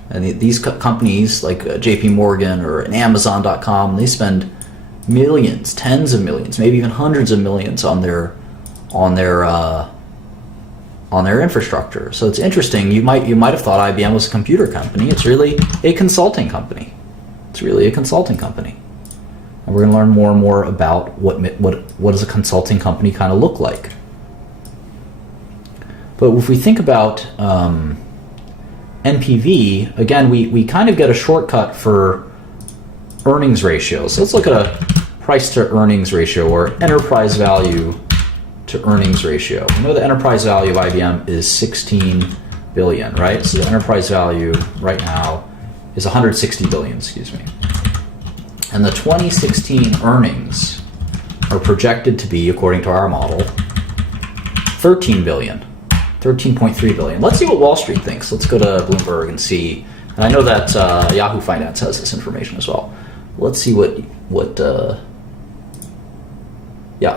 And these companies like JP Morgan or an Amazon.com, they spend millions, tens of millions, maybe even hundreds of millions on their infrastructure. So it's interesting. You might have thought IBM was a computer company. It's really a consulting company. And we're going to learn more and more about what does a consulting company kind of look like. But if we think about NPV, again, we kind of get a shortcut for earnings ratio. So let's look at a price to earnings ratio, or enterprise value to earnings ratio. We know the enterprise value of IBM is 16 billion, right? So the enterprise value right now is 160 billion, excuse me. And the 2016 earnings are projected to be, according to our model, 13 billion, 13.3 billion. Let's see what Wall Street thinks. Let's go to Bloomberg and see. And I know that Yahoo Finance has this information as well. Let's see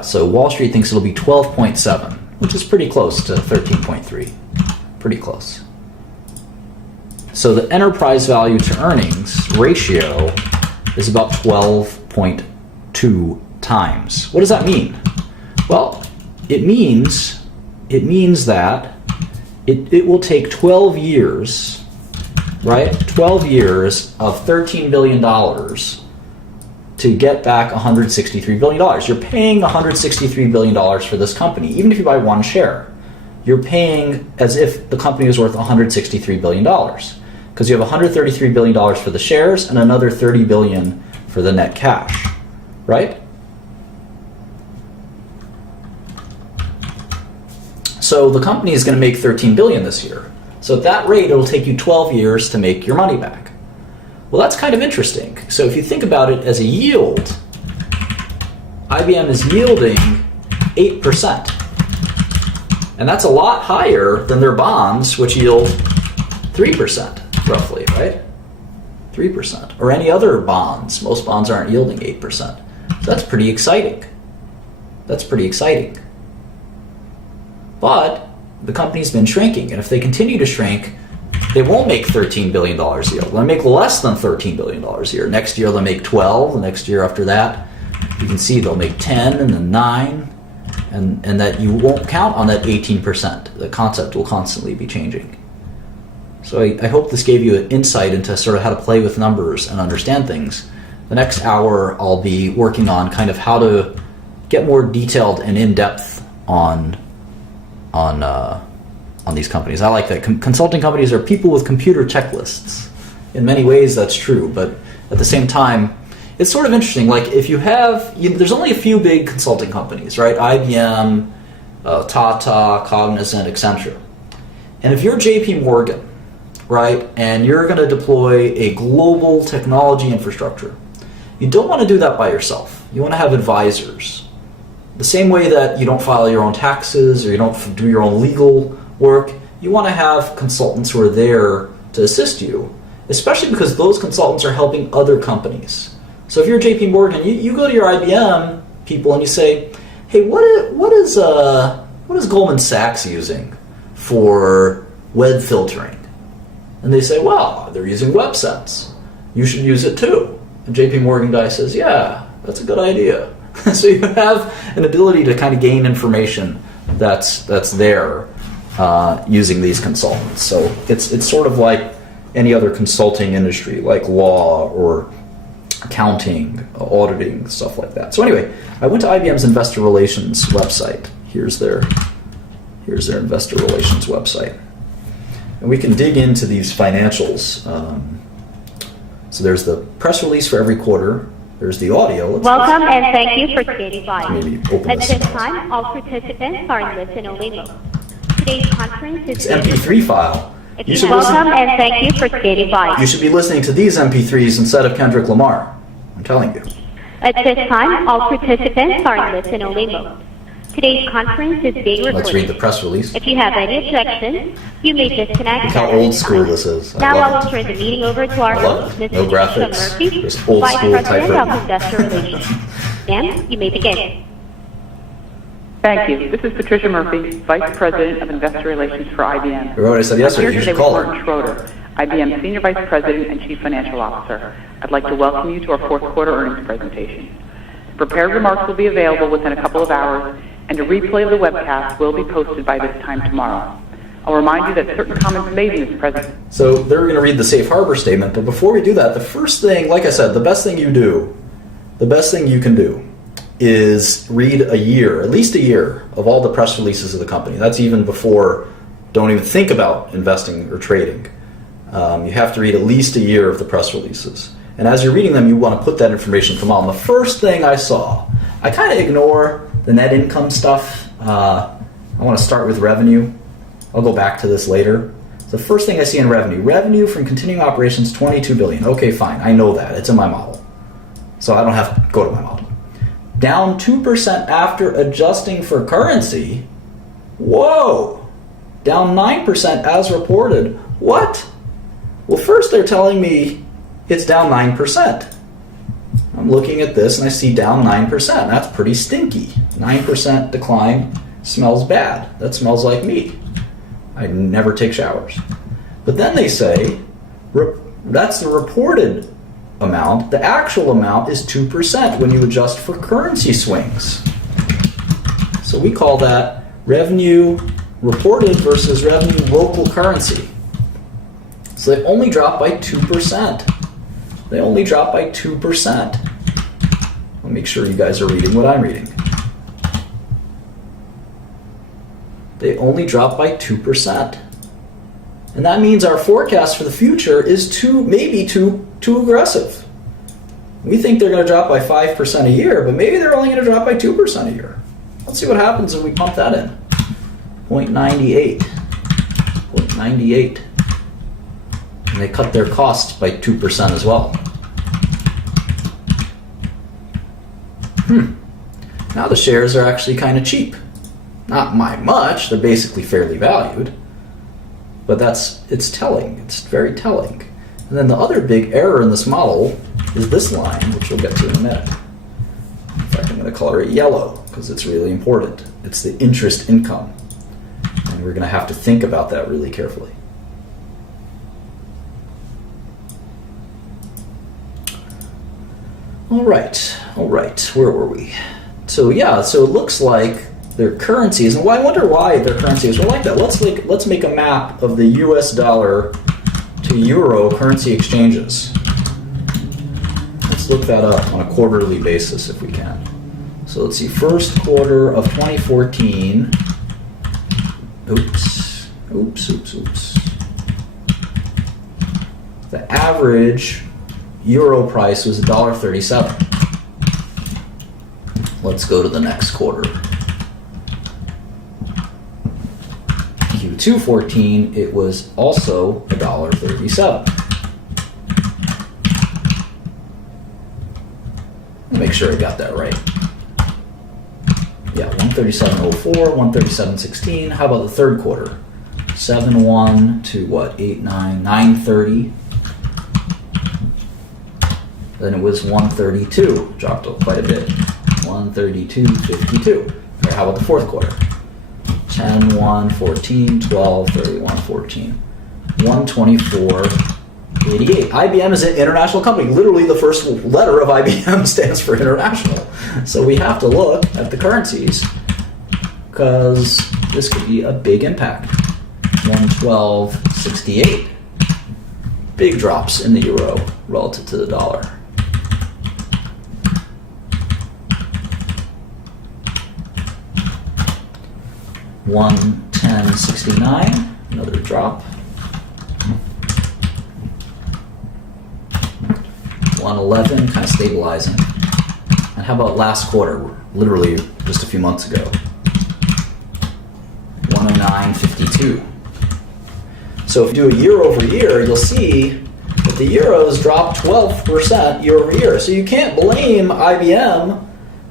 so Wall Street thinks it'll be 12.7, which is pretty close to 13.3. Pretty close. So the enterprise value to earnings ratio is about 12.2 times. What does that mean? Well, it means that it will take 12 years, right? 12 years of $13 billion to get back $163 billion. You're paying $163 billion for this company, even if you buy one share. You're paying as if the company is worth $163 billion, because you have $133 billion for the shares and another $30 billion for the net cash, right? So the company is going to make $13 billion this year. So at that rate, it'll take you 12 years to make your money back. Well, that's kind of interesting. So if you think about it as a yield, IBM is yielding 8%. And that's a lot higher than their bonds, which yield 3%, roughly, right? 3%. Or any other bonds. Most bonds aren't yielding 8%. So that's pretty exciting. That's pretty exciting. But the company's been shrinking, and if they continue to shrink, they won't make $13 billion a year. They'll make less than $13 billion a year. Next year they'll make 12. The next year after that, you can see they'll make 10 and then 9, and that you won't count on that 18%. The concept will constantly be changing. So I hope this gave you an insight into sort of how to play with numbers and understand things. The next hour I'll be working on kind of how to get more detailed and in-depth on these companies. I like that. Consulting companies are people with computer checklists. In many ways, that's true, but at the same time, it's sort of interesting. Like if you have, there's only a few big consulting companies, right? IBM, Tata, Cognizant, Accenture. And if you're JP Morgan, right, and you're going to deploy a global technology infrastructure, you don't want to do that by yourself. You want to have advisors. The same way that you don't file your own taxes or you don't do your own legal work, you want to have consultants who are there to assist you, especially because those consultants are helping other companies. So if you're JP Morgan, you go to your IBM people and you say, hey, what is Goldman Sachs using for web filtering? And they say, well, they're using WebSense. You should use it too. And JP Morgan guy says, yeah, that's a good idea. So you have an ability to kind of gain information that's there using these consultants. So it's sort of like any other consulting industry, like law or accounting, auditing, stuff like that. So anyway, I went to IBM's investor relations website. Here's their investor relations website. And we can dig into these financials. So there's the press release for every quarter. There's the audio. Welcome and thank you for standing by. Maybe open At this this up. time, all participants are in listen-only mode. Today's conference is It's MP3 file. If you welcome and thank you for standing by. You should be listening to these MP3s instead of Kendrick Lamar. I'm telling you. At this time, all participants are in listen-only mode. Today's conference is being recorded. Let's read the press release. If you have any objections, you may disconnect. Look how at old this school time. this is. Now I love will it. turn the meeting over to our I love host, it. Ms. No Patricia graphics. Murphy, Just old Vice school President of typewriting. Investor Relations. Ma'am, you may begin. Thank you. This is Patricia Murphy, Vice President of Investor Relations for IBM. Remember what I said yesterday? I'm You here should today call with her. Martin Schroeder, IBM Senior Vice President and Chief Financial Officer. I'd like to welcome you to our fourth quarter earnings presentation. Prepared remarks will be available within a couple of hours, and a replay of the webcast will be posted by this time tomorrow. I'll remind you that certain comments made in this presentation. So they're going to read the safe harbor statement, but before we do that, the first thing, like I said, the best thing you can do is read a year, at least a year, of all the press releases of the company. That's even before, don't even think about investing or trading. You have to read at least a year of the press releases. And as you're reading them, you want to put that information from on. The first thing I saw, I kind of ignore the net income stuff. I want to start with revenue. I'll go back to this later. So the first thing I see in revenue, revenue from continuing operations, $22 billion. Okay, fine, I know that. It's in my model. So I don't have to go to my model. down 2% after adjusting for currency. Whoa! Down 9% as reported. What? Well, first they're telling me it's down 9%. I'm looking at this and I see down 9%. That's pretty stinky. 9% decline smells bad. That smells like me. I never take showers. But then they say that's the reported amount. The actual amount is 2% when you adjust for currency swings. So we call that revenue reported versus revenue local currency. So they only dropped by 2%. They only dropped by 2%. I'll make sure you guys are reading what I'm reading. They only dropped by 2%. And that means our forecast for the future is maybe too aggressive. We think they're going to drop by 5% a year, but maybe they're only going to drop by 2% a year. Let's see what happens if we pump that in. 0.98. 0.98. And they cut their costs by 2% as well. Now the shares are actually kind of cheap. Not by much, they're basically fairly valued. But it's telling, it's very telling. And then the other big error in this model is this line, which we'll get to in a minute. In fact, I'm going to color it yellow because it's really important. It's the interest income. And we're going to have to think about that really carefully. All right, where were we? So it looks like their currencies, and I wonder why their currencies are like that. Let's make a map of the US dollar to euro currency exchanges. Let's look that up on a quarterly basis if we can. So let's see, first quarter of 2014. Oops. The average euro price was $1.37. Let's go to the next quarter. Q2 14, it was also $1.37. Make sure I got that right. Yeah, 137.04, 137.16. How about the third quarter? 7.1 to what? 8.9, 9.30. Then it was 132, dropped quite a bit. 132.52. Okay, how about the fourth quarter? 10, 1, 14, 12, 31, 14. 124.88. IBM is an international company. Literally the first letter of IBM stands for international. So we have to look at the currencies because this could be a big impact. 112.68. Big drops in the euro relative to the dollar. 110.69, another drop. 111, kind of stabilizing. And how about last quarter, literally just a few months ago? 109.52. So if you do a year over year, you'll see that the euros dropped 12% year over year. So you can't blame IBM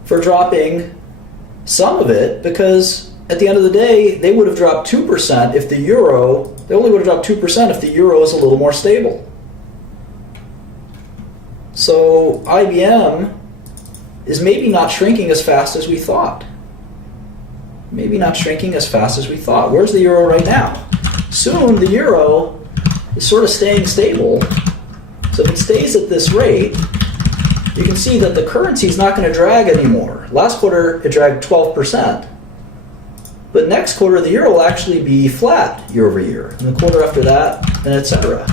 for dropping some of it, because at the end of the day, they would have dropped 2% if they only would have dropped 2% if the euro is a little more stable. So IBM is maybe not shrinking as fast as we thought. Where's the euro right now? Soon the euro is sort of staying stable. So if it stays at this rate, you can see that the currency is not going to drag anymore. Last quarter, it dragged 12%. But next quarter, the euro will actually be flat year over year. And the quarter after that, and etc.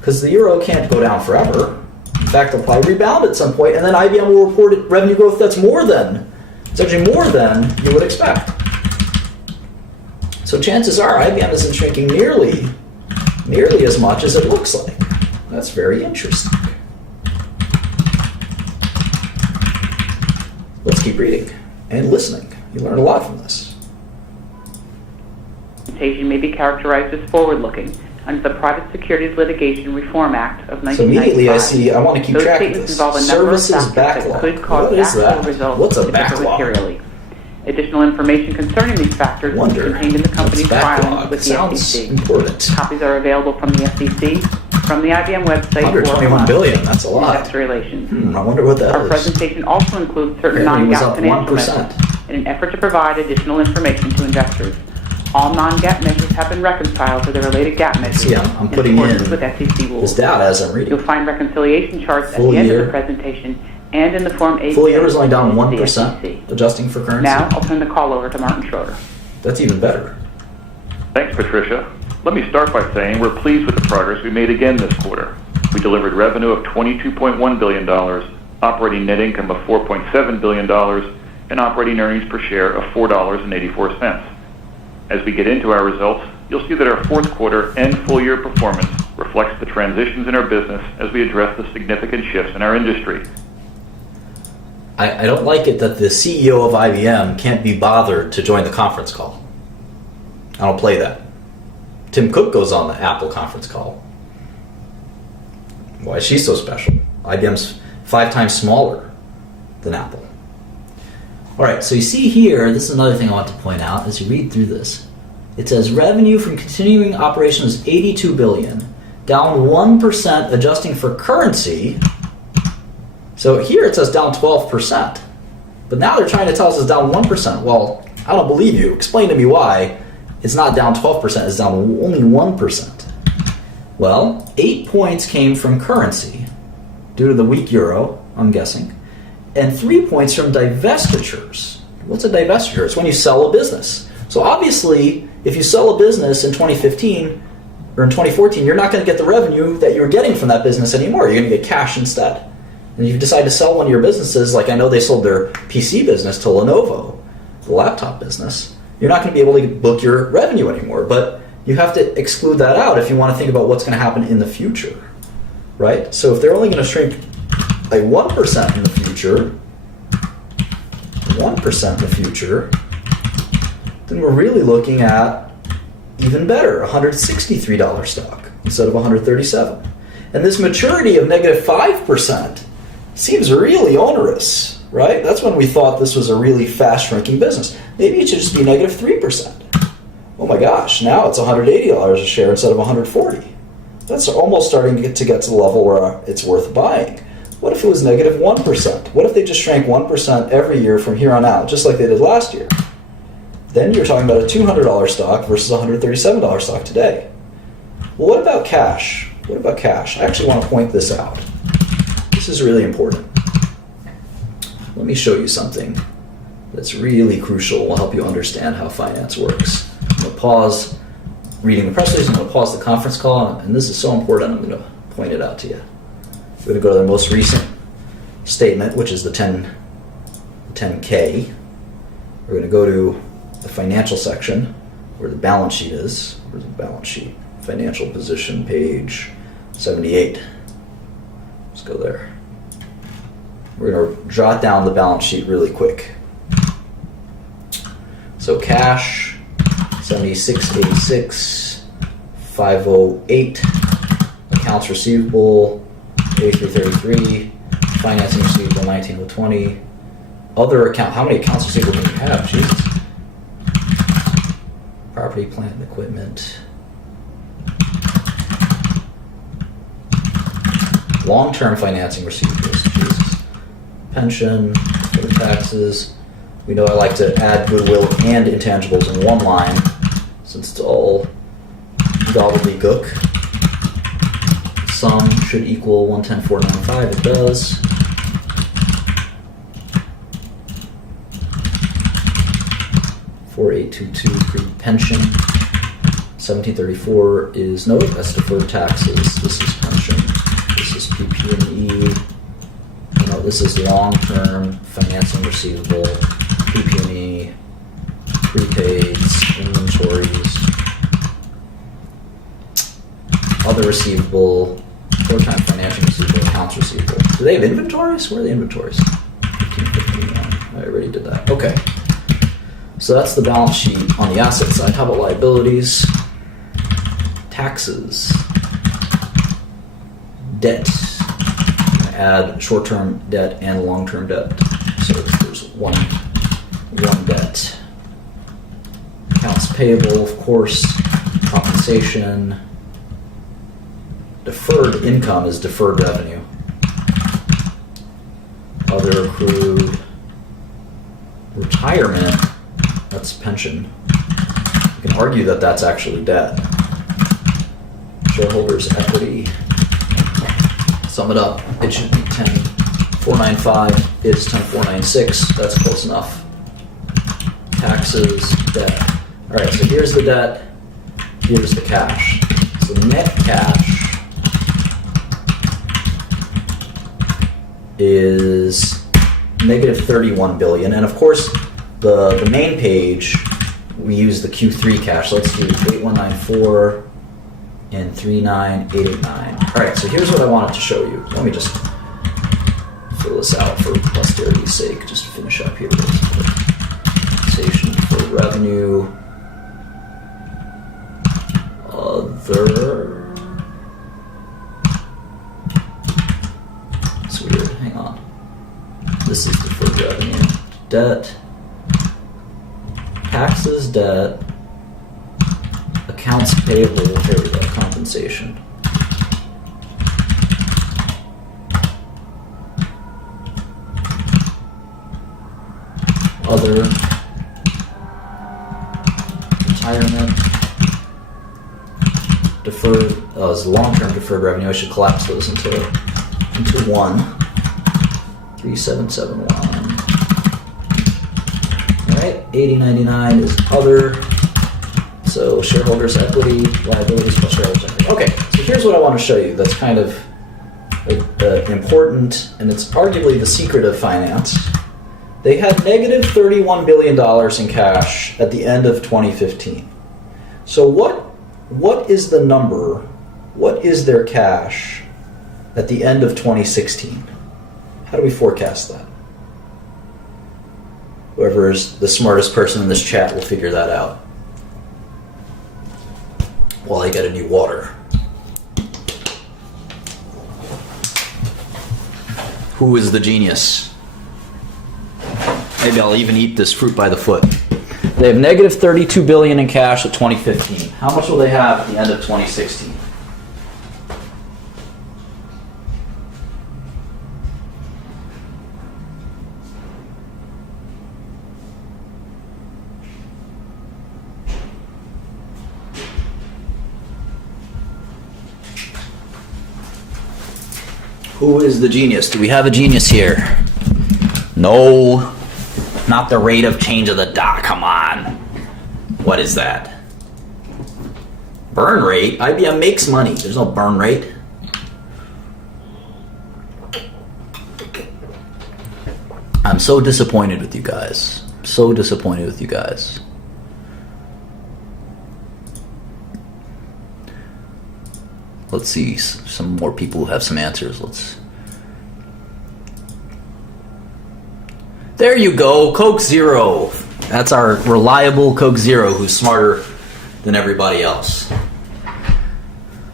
Because the euro can't go down forever. In fact, it'll probably rebound at some point, and then IBM will report revenue growth that's it's actually more than you would expect. So chances are IBM isn't shrinking nearly as much as it looks like. That's very interesting. Let's keep reading and listening. You learn a lot from this. Presentation may be characterized as forward-looking. under the Private Securities Litigation Reform Act of 1995. So immediately I see, I want to keep Those track of statements this. involve a number of Services factors that backlog. could cause What is actual that? results What's a to differ backlog? materially. Additional information concerning these factors is Wonder. contained in the company's What's backlog? filings with the Sounds SEC. important. Copies are available from the SEC, from the IBM website, or $121 billion, that's a lot. Investor Relations. I wonder what that Our is. presentation also includes certain Revenue was non-GAAP up financial 1%. measures in an effort to provide additional information to investors. All non-GAAP measures have been reconciled to the related GAAP measures See, I'm putting accordance in with SEC rules. this data as I'm reading. You'll find reconciliation charts Full at the end year. of the presentation and in the Form 8. Full year was only down to the 1%, SEC. adjusting for currency. Now, I'll turn the call over to Martin Schroeder. That's even better. Thanks, Patricia. Let me start by saying we're pleased with the progress we made again this quarter. We delivered revenue of $22.1 billion, operating net income of $4.7 billion, and operating earnings per share of $4.84. As we get into our results, you'll see that our fourth quarter and full year performance reflects the transitions in our business as we address the significant shifts in our industry. I don't like it that the CEO of IBM can't be bothered to join the conference call. I don't play that. Tim Cook goes on the Apple conference call. Why is she so special? IBM's 5 times smaller than Apple. All right, so you see here, this is another thing I want to point out as you read through this. It says revenue from continuing operations is $82 billion, down 1% adjusting for currency. So here it says down 12%. But now they're trying to tell us it's down 1%. Well, I don't believe you. Explain to me why it's not down 12%, it's down only 1%. Well, 8 points came from currency due to the weak euro, I'm guessing, and 3 points from divestitures. What's a divestiture? It's when you sell a business. So obviously, if you sell a business in 2015 or in 2014, you're not going to get the revenue that you were getting from that business anymore. You're going to get cash instead. And if you decide to sell one of your businesses, like I know they sold their PC business to Lenovo, the laptop business, you're not going to be able to book your revenue anymore. But you have to exclude that out if you want to think about what's going to happen in the future, right? So if they're only going to shrink by 1% in the future, 1% in the future, then we're really looking at even better, $163 stock instead of $137. And this maturity of negative 5% seems really onerous, right? That's when we thought this was a really fast shrinking business. Maybe it should just be negative 3%. Oh my gosh, now it's $180 a share instead of $140. That's almost starting to get to the level where it's worth buying. What if it was negative 1%? What if they just shrank 1% every year from here on out, just like they did last year? Then you're talking about a $200 stock versus a $137 stock today. Well, what about cash? What about cash? I actually want to point this out. This is really important. Let me show you something that's really crucial. Will help you understand how finance works. I'm going to pause reading the press release. I'm going to pause the conference call, and this is so important. I'm going to point it out to you. We're going to go to the most recent statement, which is the 10K. We're going to go to the financial section where the balance sheet is. Where's the balance sheet? Financial position, page 78. Let's go there. We're going to jot down the balance sheet really quick. So cash, 7686, 508, accounts receivable, 8333, financing receivable, 19020, other account. How many accounts receivable do you have? Jesus. Property, plant, and equipment. Long-term financing receivables. Jesus. Pension, for taxes. We know I like to add goodwill and intangibles in one line, since it's all gobbledygook. Sum should equal 110,495. It does. $4,822 pre-pension. 1734 is no, that's deferred taxes. This is pension. This is PP&E. No, this is long-term financing receivable. PP&E, prepaids, inventories, other receivable, short-time financial receivable, accounts receivable. Do they have inventories? Where are the inventories? 1551. I already did that. Okay. So that's the balance sheet on the asset side. How about liabilities? taxes, debt. Add short-term debt and long-term debt. So there's one debt. Accounts payable, of course, compensation. Deferred income is deferred revenue. Other accrued. Retirement, that's pension. You can argue that that's actually debt. Shareholders' equity. Sum it up, it should be 10,495 is 10,496. That's close enough. Taxes, debt. All right, so here's the debt, here's the cash. So net cash is negative 31 billion, and of course, the main page we use the Q3 cash. So let's do 8194 and 39889. All right, so here's what I wanted to show you. Let me just fill this out for posterity's sake, just to finish up here. Compensation for revenue. Other. It's weird. Hang on. This is deferred revenue. Debt. Taxes, debt. Accounts payable, here we go, compensation. Other, retirement, deferred, it's long-term deferred revenue. I should collapse those into one. 3771. All right, 8099 is other. So shareholders' equity, liabilities plus shareholders' equity. Okay, so here's what I want to show you that's kind of important, and it's arguably the secret of finance. They had negative $31 billion in cash at the end of 2015. So what is the number, what is their cash at the end of 2016? How do we forecast that? Whoever is the smartest person in this chat will figure that out. While I get a new water. Who is the genius? Maybe I'll even eat this fruit by the foot. They have negative 32 billion in cash at 2015. How much will they have at the end of 2016? Who is the genius? Do we have a genius here? No. Not the rate of change of the dot. Come on. What is that? Burn rate? IBM makes money. There's no burn rate. I'm so disappointed with you guys. So disappointed with you guys. Let's see some more people who have some answers. There you go, Coke Zero. That's our reliable Coke Zero who's smarter than everybody else.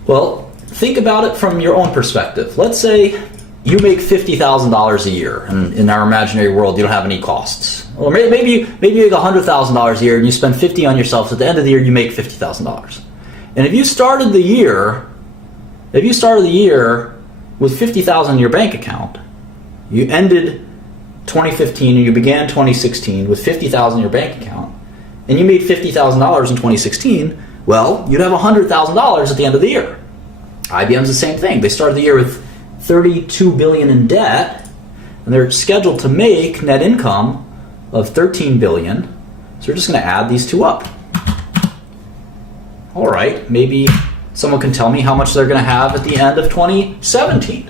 Well, think about it from your own perspective. Let's say you make $50,000 a year, and in our imaginary world, you don't have any costs. Or maybe you make $100,000 a year, and you spend $50 on yourself. So at the end of the year, you make $50,000. And if you started the year with $50,000 in your bank account, you ended 2015 and you began 2016 with $50,000 in your bank account, and you made $50,000 in 2016, well, you'd have $100,000 at the end of the year. IBM's the same thing. They started the year with $32 billion in debt, and they're scheduled to make net income of $13 billion. So we're just going to add these two up. All right, maybe someone can tell me how much they're going to have at the end of 2017.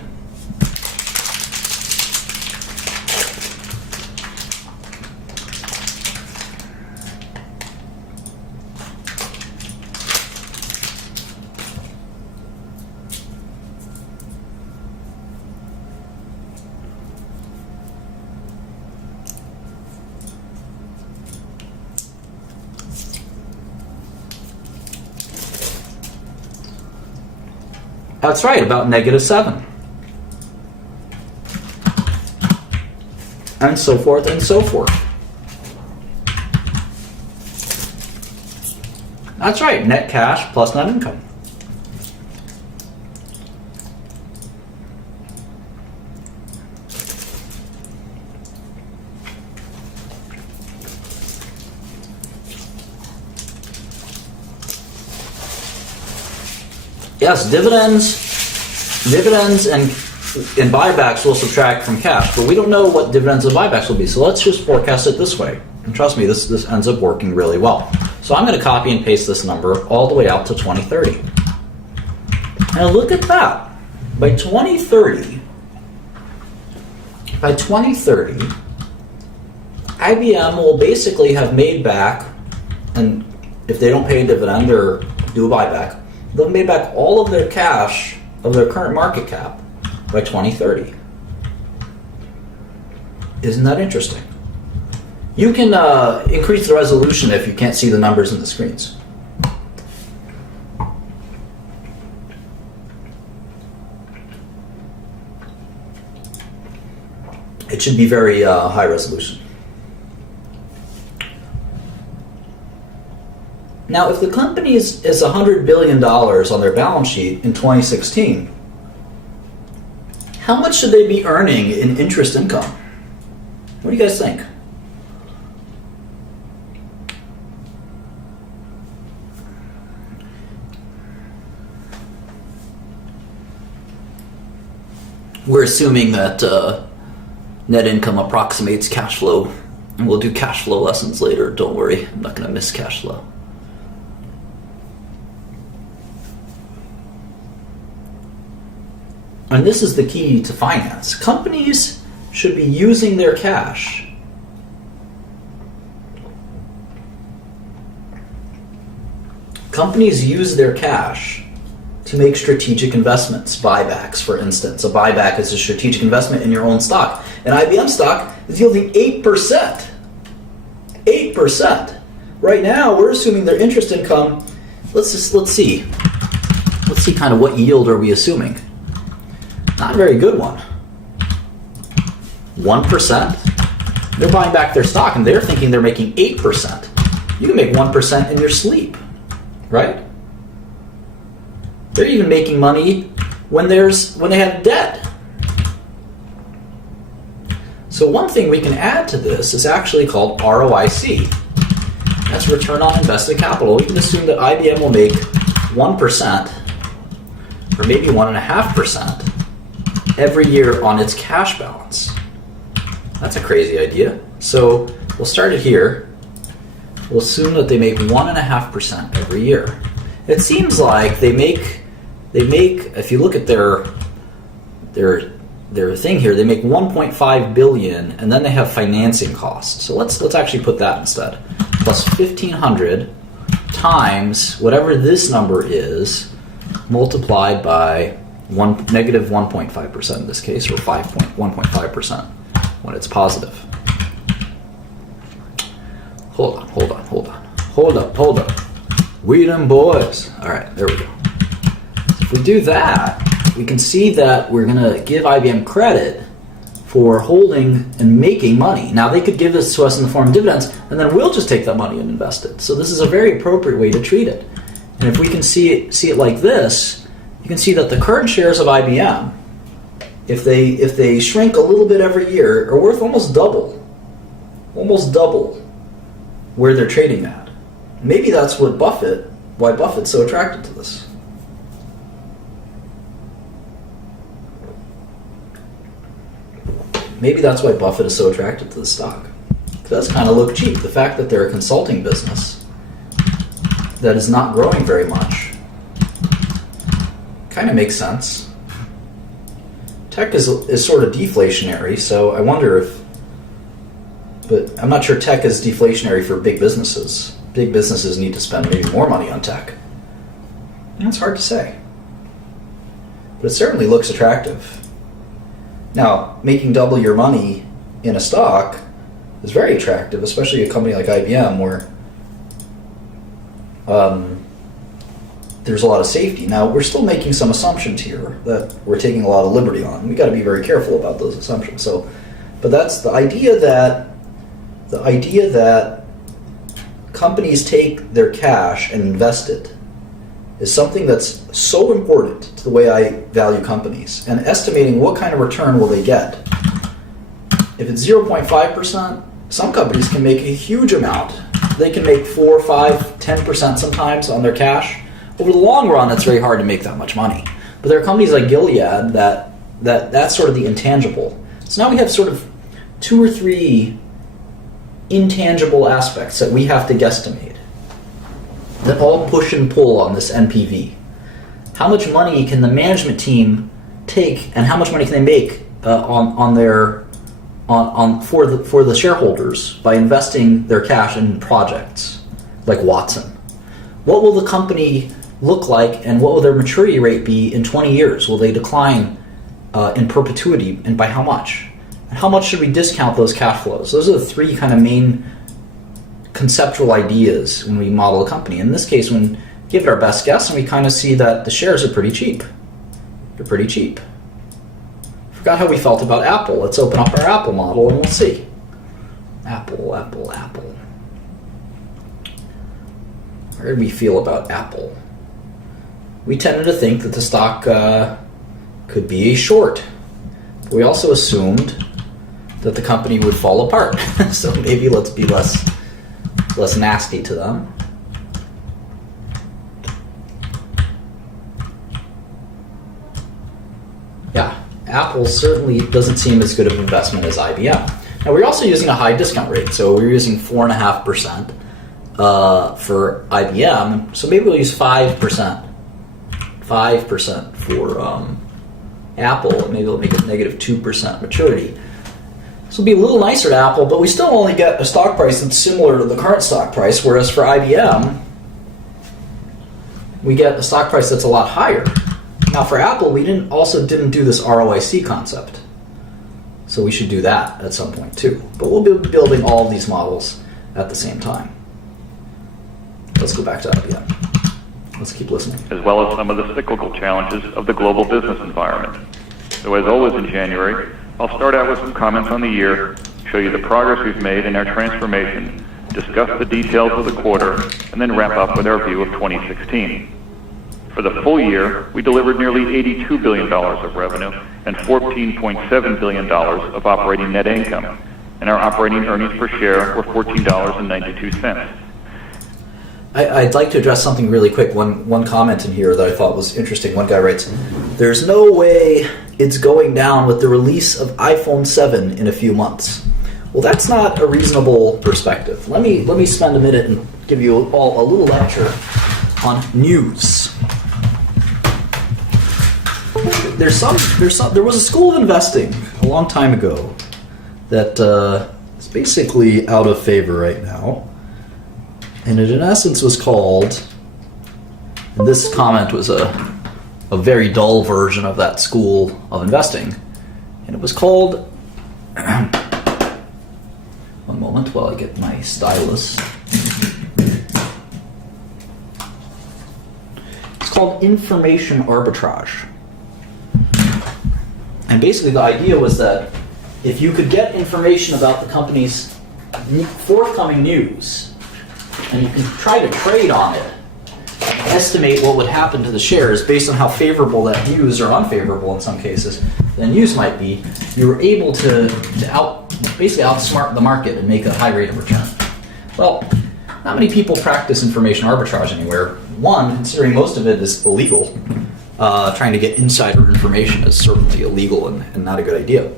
That's right, about -7. And so forth and so forth. That's right, net cash plus net income. Yes, dividends and buybacks will subtract from cash, but we don't know what dividends and buybacks will be. So let's just forecast it this way. And trust me, this ends up working really well. So I'm going to copy and paste this number all the way out to 2030. And look at that. By 2030, IBM will basically have made back, and if they don't pay a dividend or do a buyback, they'll have made back all of their cash of their current market cap by 2030. Isn't that interesting? You can increase the resolution if you can't see the numbers in the screens. It should be very high resolution. Now, if the company is $100 billion on their balance sheet in 2016, how much should they be earning in interest income? What do you guys think? We're assuming that net income approximates cash flow, and we'll do cash flow lessons later. Don't worry, I'm not going to miss cash flow. And this is the key to finance. Companies should be using their cash Companies use their cash to make strategic investments, buybacks, for instance. A buyback is a strategic investment in your own stock. An IBM stock is yielding 8%. 8%. Right now, we're assuming their interest income. Let's see. Let's see kind of what yield are we assuming. Not a very good one. 1%. They're buying back their stock and they're thinking they're making 8%. You can make 1% in your sleep, right? They're even making money when they have debt. So one thing we can add to this is actually called ROIC. That's return on invested capital. We can assume that IBM will make 1% or maybe 1.5% every year on its cash balance. That's a crazy idea. So we'll start it here. We'll assume that they make 1.5% every year. It seems like they make, if you look at their thing here, they make 1.5 billion and then they have financing costs. So let's actually put that instead. Plus 1,500 times whatever this number is multiplied by negative 1.5% in this case, or 1.5% when it's positive. Hold up. We them boys. All right, there we go. If we do that, we can see that we're going to give IBM credit for holding and making money. Now, they could give this to us in the form of dividends, and then we'll just take that money and invest it. So this is a very appropriate way to treat it. And if we can see it like this, you can see that the current shares of IBM, if they shrink a little bit every year, are worth almost double where they're trading at. Maybe that's why Buffett's so attracted to this. Maybe that's why Buffett is so attracted to the stock. It does kind of look cheap. The fact that they're a consulting business that is not growing very much kind of makes sense. Tech is sort of deflationary, so I wonder but I'm not sure tech is deflationary for big businesses. Big businesses need to spend maybe more money on tech. And it's hard to say. But it certainly looks attractive. Now, making double your money in a stock is very attractive, especially a company like IBM where there's a lot of safety. Now, we're still making some assumptions here that we're taking a lot of liberty on. We got to be very careful about those assumptions. So, but that's the idea that companies take their cash and invest it is something that's so important to the way I value companies. And estimating what kind of return will they get. If it's 0.5%, some companies can make a huge amount. They can make 4, 5, 10% sometimes on their cash. Over the long run, it's very hard to make that much money. But there are companies like Gilead that's sort of the intangible. So now we have sort of 2 or 3 intangible aspects that we have to guesstimate that all push and pull on this NPV. How much money can the management team take, and how much money can they make for the shareholders by investing their cash in projects like Watson? What will the company look like, and what will their maturity rate be in 20 years? Will they decline in perpetuity, and by how much? And how much should we discount those cash flows? Those are the 3 kind of main conceptual ideas when we model a company. In this case, when we give it our best guess, and we kind of see that the shares are pretty cheap. They're pretty cheap. Forgot how we felt about Apple. Let's open up our Apple model and we'll see. Apple. How did we feel about Apple? We tended to think that the stock could be a short. But we also assumed that the company would fall apart. So maybe let's be less nasty to them. Yeah, Apple certainly doesn't seem as good of an investment as IBM. Now, we're also using a high discount rate, so we're using 4.5% for IBM, so maybe we'll use 5%. 5% for Apple, and maybe we'll make it negative 2% maturity. This will be a little nicer to Apple, but we still only get a stock price that's similar to the current stock price, whereas for IBM, we get a stock price that's a lot higher. Now for Apple, we didn't do this ROIC concept. So we should do that at some point too. But we'll be building all of these models at the same time. Let's go back to IBM. Let's keep listening. As well as some of the cyclical challenges of the global business environment. So as always in January, I'll start out with some comments on the year, show you the progress we've made in our transformation, discuss the details of the quarter, and then wrap up with our view of 2016. For the full year, we delivered nearly $82 billion of revenue and $14.7 billion of operating net income, and our operating earnings per share were $14.92. I'd like to address something really quick. One comment in here that I thought was interesting. One guy writes, "There's no way it's going down with the release of iPhone 7 in a few months." Well, that's not a reasonable perspective. Let me spend a minute and give you all a little lecture on news. There was a school of investing a long time ago that is basically out of favor right now. And it in essence was called, and this comment was a very dull version of that school of investing, and it was called, one moment while I get my stylus. It's called information arbitrage. And basically the idea was that if you could get information about the company's forthcoming news, and you can try to trade on it, estimate what would happen to the shares based on how favorable that news, or unfavorable in some cases, the news might be, you were able to basically outsmart the market and make a high rate of return. Well, not many people practice information arbitrage anywhere. One, considering most of it is illegal. Trying to get insider information is certainly illegal and not a good idea.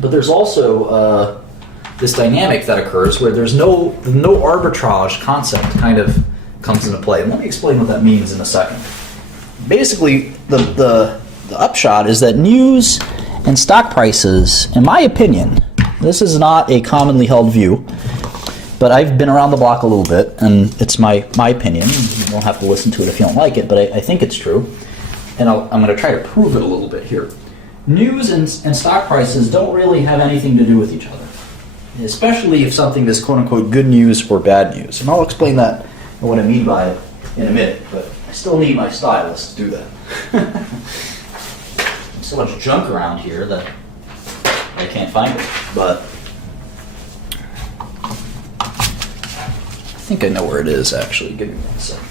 But there's also this dynamic that occurs where there's no arbitrage concept kind of comes into play. And let me explain what that means in a second. Basically, the upshot is that news and stock prices, in my opinion, this is not a commonly held view, but I've been around the block a little bit, and it's my opinion. You don't have to listen to it if you don't like it, but I think it's true. And I'm going to try to prove it a little bit here. News and stock prices don't really have anything to do with each other, especially if something is quote-unquote good news or bad news. And I'll explain that and what I mean by it in a minute, but I still need my stylus to do that. There's so much junk around here that I can't find it, but I think I know where it is, actually. Give me 1 second.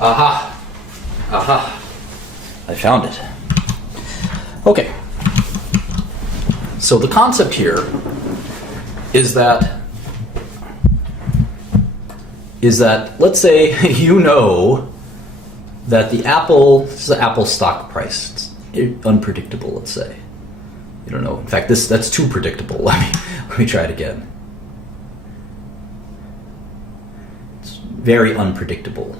Aha! Aha! I found it. Okay. So the concept here is that let's say you know that this is the Apple stock price. It's unpredictable, let's say. You don't know. In fact, that's too predictable. Let me try it again. It's very unpredictable.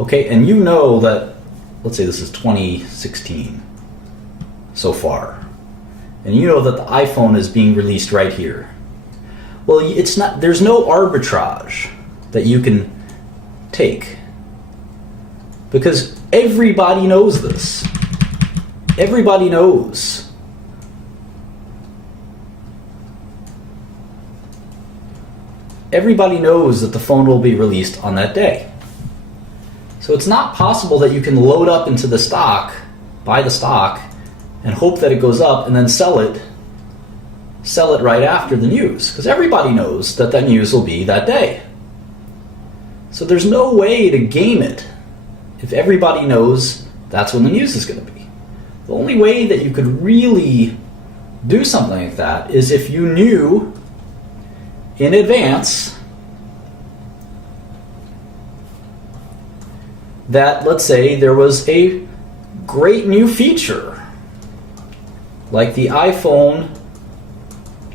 Okay, and you know that, let's say this is 2016 so far, and you know that the iPhone is being released right here. Well, there's no arbitrage that you can take, because everybody knows this. Everybody knows. Everybody knows that the phone will be released on that day. So it's not possible that you can load up into the stock, buy the stock, and hope that it goes up and then sell it right after the news, because everybody knows that news will be that day. So there's no way to game it if everybody knows that's when the news is going to be. The only way that you could really do something like that is if you knew in advance that, let's say, there was a great new feature, like the iPhone,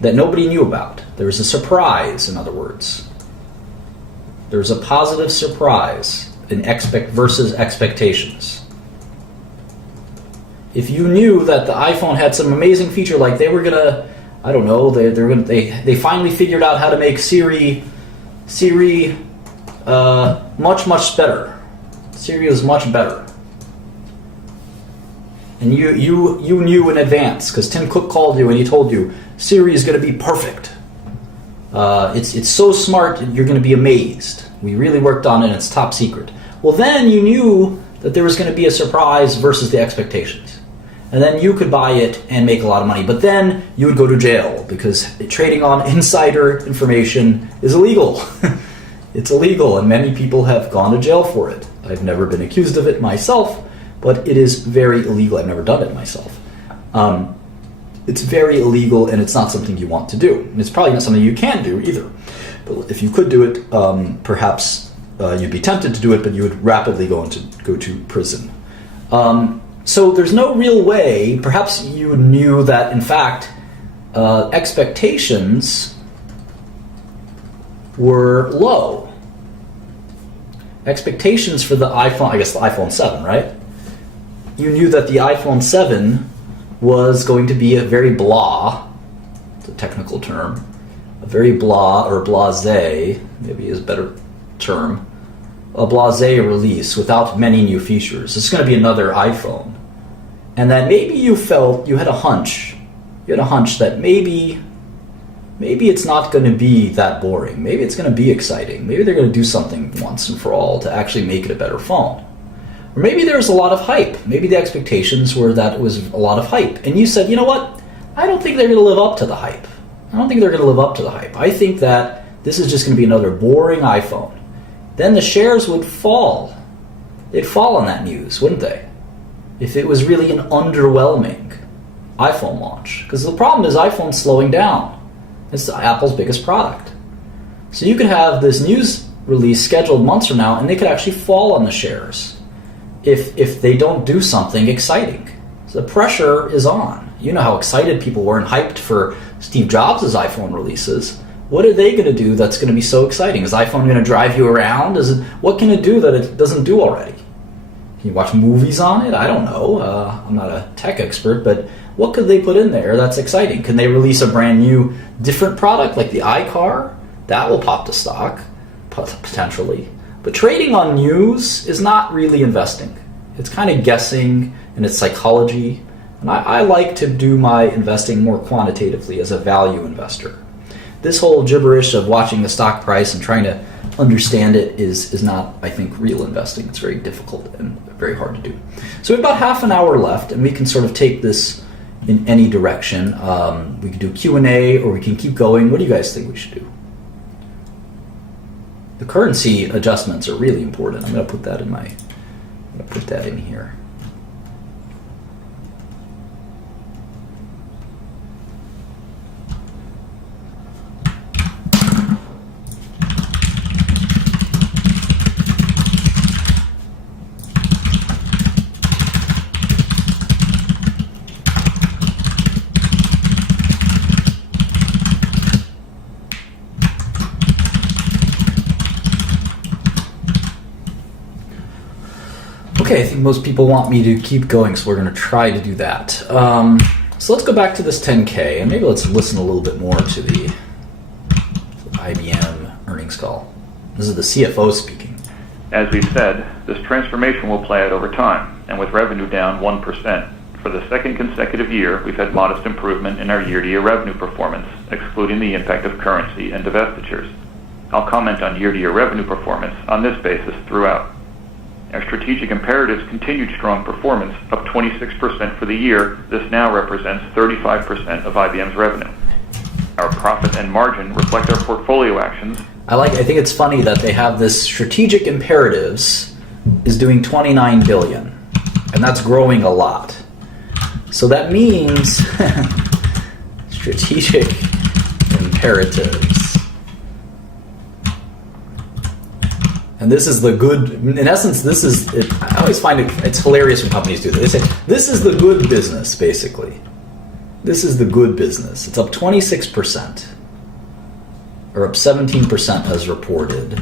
that nobody knew about. There was a surprise, in other words. There's a positive surprise in versus expectations. If you knew that the iPhone had some amazing feature, like they were gonna, I don't know, they finally figured out how to make Siri much better. Siri is much better. And you knew in advance, because Tim Cook called you and he told you Siri is going to be perfect. It's so smart, you're going to be amazed. We really worked on it, and it's top secret. Well, then you knew that there was going to be a surprise versus the expectations. And then you could buy it and make a lot of money. But then you would go to jail, because trading on insider information is illegal. It's illegal, and many people have gone to jail for it. I've never been accused of it myself, but it is very illegal. I've never done it myself. It's very illegal, and it's not something you want to do. And it's probably not something you can do either. But if you could do it, perhaps you'd be tempted to do it, but you would rapidly go to prison. So there's no real way. Perhaps you knew that, in fact, expectations were low. Expectations for the iPhone, I guess the iPhone 7, right? You knew that the iPhone 7 was going to be a very blah, it's a technical term, a very blah or blasé, maybe is a better term, a blasé release without many new features. It's going to be another iPhone. And that maybe you had a hunch that maybe it's not going to be that boring. Maybe it's going to be exciting. Maybe they're going to do something once and for all to actually make it a better phone. Or maybe there's a lot of hype. Maybe the expectations were that it was a lot of hype. And you said, you know what? I don't think they're going to live up to the hype. I think that this is just going to be another boring iPhone. Then the shares would fall. They'd fall on that news, wouldn't they? If it was really an underwhelming iPhone launch. Because the problem is iPhone's slowing down. It's Apple's biggest product. So you could have this news release scheduled months from now, and they could actually fall on the shares if they don't do something exciting. So the pressure is on. You know how excited people were and hyped for Steve Jobs' iPhone releases. What are they going to do that's going to be so exciting? Is iPhone going to drive you around? What can it do that it doesn't do already? Can you watch movies on it? I don't know. I'm not a tech expert, but what could they put in there that's exciting? Can they release a brand new, different product like the iCar? That will pop the stock, potentially. But trading on news is not really investing. It's kind of guessing and it's psychology. And I like to do my investing more quantitatively as a value investor. This whole gibberish of watching the stock price and trying to understand it is not, I think, real investing. It's very difficult and very hard to do. So we have about half an hour left, and we can sort of take this in any direction. We can do Q&A, or we can keep going. What do you guys think we should do? The currency adjustments are really important. I'm going to put that in here. Okay, I think most people want me to keep going, so we're going to try to do that. So let's go back to this 10K, and maybe let's listen a little bit more to the IBM earnings call. This is the CFO speaking. As we've said, this transformation will play out over time, and with revenue down 1%. For the second consecutive year, we've had modest improvement in our year-to-year revenue performance, excluding the impact of currency and divestitures. I'll comment on year-to-year revenue performance on this basis throughout. Our strategic imperatives continued strong performance, up 26% for the year. This now represents 35% of IBM's revenue. Our profit and margin reflect our portfolio actions. I think it's funny that they have this strategic imperatives is doing 29 billion, and that's growing a lot. So that means strategic imperatives. And this is the good, in essence, this is, I always find it's hilarious when companies do this. They say, this is the good business, basically. This is the good business. It's up 26%, or up 17% as reported.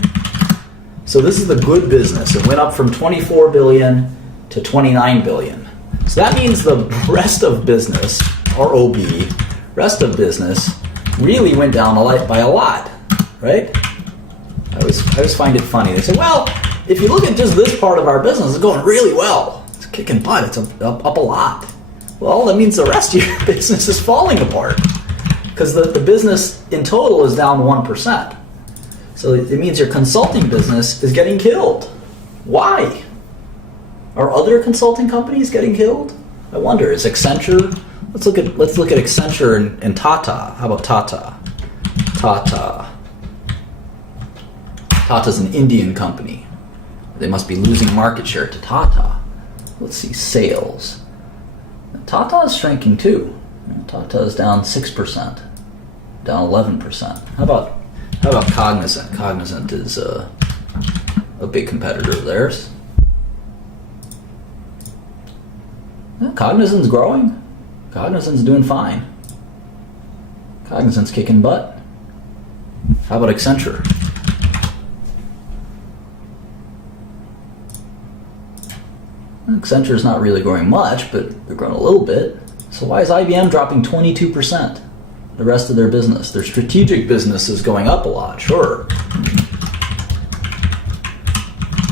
So this is the good business. It went up from 24 billion to 29 billion. So that means the rest of business, ROB, rest of business, really went down by a lot, right? I always find it funny. They say, well, if you look at just this part of our business, it's going really well. It's kicking butt. It's up a lot. Well, that means the rest of your business is falling apart because the business in total is down 1%. So it means your consulting business is getting killed. Why? Are other consulting companies getting killed? I wonder. Is Accenture? Let's look at Accenture and Tata. How about Tata? Tata's an Indian company. They must be losing market share to Tata. Let's see, sales. Tata is shrinking too. Tata is down 6%, down 11%. How about Cognizant? Cognizant is a big competitor of theirs. Cognizant's growing. Cognizant's doing fine. Cognizant's kicking butt. How about Accenture? Accenture's not really growing much, but they're growing a little bit. So why is IBM dropping 22%? The rest of their business. Their strategic business is going up a lot, sure.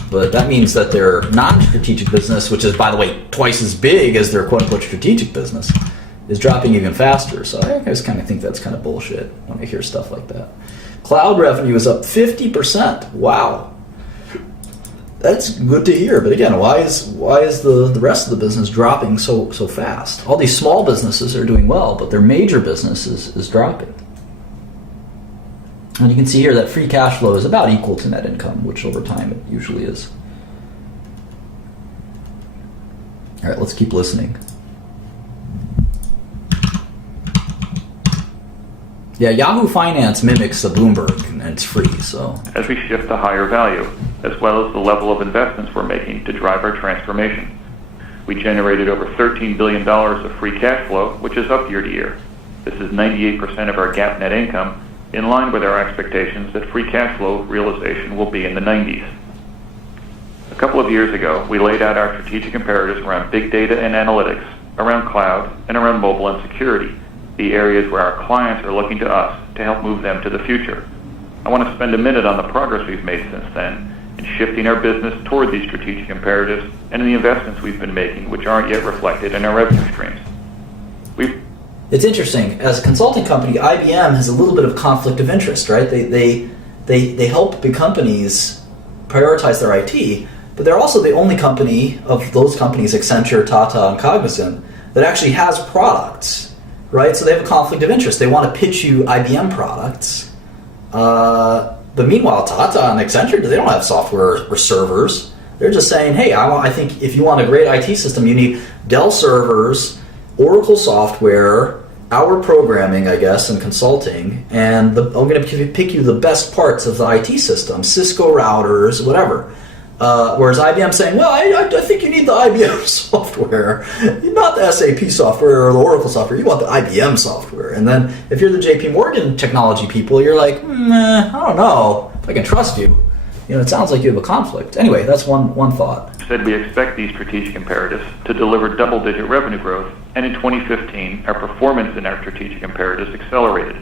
But that means that their non-strategic business, which is, by the way, twice as big as their quote-unquote strategic business, is dropping even faster. So I just kind of think that's kind of bullshit when I hear stuff like that. Cloud revenue is up 50%. Wow. That's good to hear, but again, why is the rest of the business dropping so fast? All these small businesses are doing well, but their major business is dropping. And you can see here that free cash flow is about equal to net income, which over time it usually is. All right, let's keep listening. Yeah, Yahoo Finance mimics the Bloomberg, and it's free, so. As we shift to higher value, as well as the level of investments we're making to drive our transformation. We generated over $13 billion of free cash flow, which is up year to year. This is 98% of our GAAP net income, in line with our expectations that free cash flow realization will be in the 90s. A couple of years ago, we laid out our strategic imperatives around big data and analytics, around cloud, and around mobile and security, the areas where our clients are looking to us to help move them to the future. I want to spend a minute on the progress we've made since then in shifting our business toward these strategic imperatives and in the investments we've been making, which aren't yet reflected in our revenue streams. It's interesting. As a consulting company, IBM has a little bit of conflict of interest, right? They help big companies prioritize their IT, but they're also the only company of those companies, Accenture, Tata, and Cognizant, that actually has products, right? So they have a conflict of interest. They want to pitch you IBM products, but meanwhile, Tata and Accenture, they don't have software or servers. They're just saying, hey, I think if you want a great IT system, you need Dell servers, Oracle software, our programming, I guess, and consulting, and I'm going to pick you the best parts of the IT system, Cisco routers, whatever. Whereas IBM saying, well, I think you need the IBM software, not the SAP software or the Oracle software. You want the IBM software. And then if you're the JP Morgan technology people, you're like, I don't know if I can trust you. It sounds like you have a conflict. Anyway, that's one thought. Said we expect these strategic imperatives to deliver double-digit revenue growth, and in 2015, our performance in our strategic imperatives accelerated.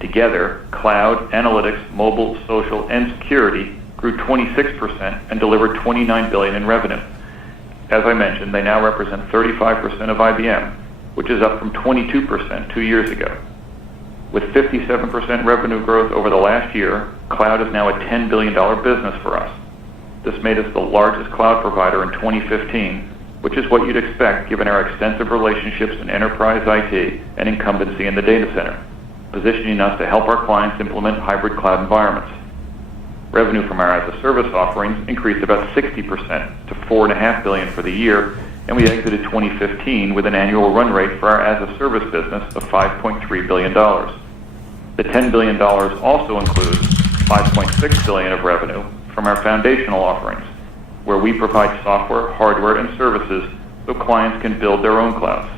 Together, cloud, analytics, mobile, social, and security grew 26% and delivered $29 billion in revenue. As I mentioned, they now represent 35% of IBM, which is up from 22% 2 years ago. With 57% revenue growth over the last year, cloud is now a $10 billion business for us. This made us the largest cloud provider in 2015, which is what you'd expect given our extensive relationships in enterprise IT and incumbency in the data center, positioning us to help our clients implement hybrid cloud environments. Revenue from our as-a-service offerings increased about 60% to $4.5 billion for the year, and we exited 2015 with an annual run rate for our as-a-service business of $5.3 billion. The $10 billion also includes $5.6 billion of revenue from our foundational offerings, where we provide software, hardware, and services so clients can build their own clouds.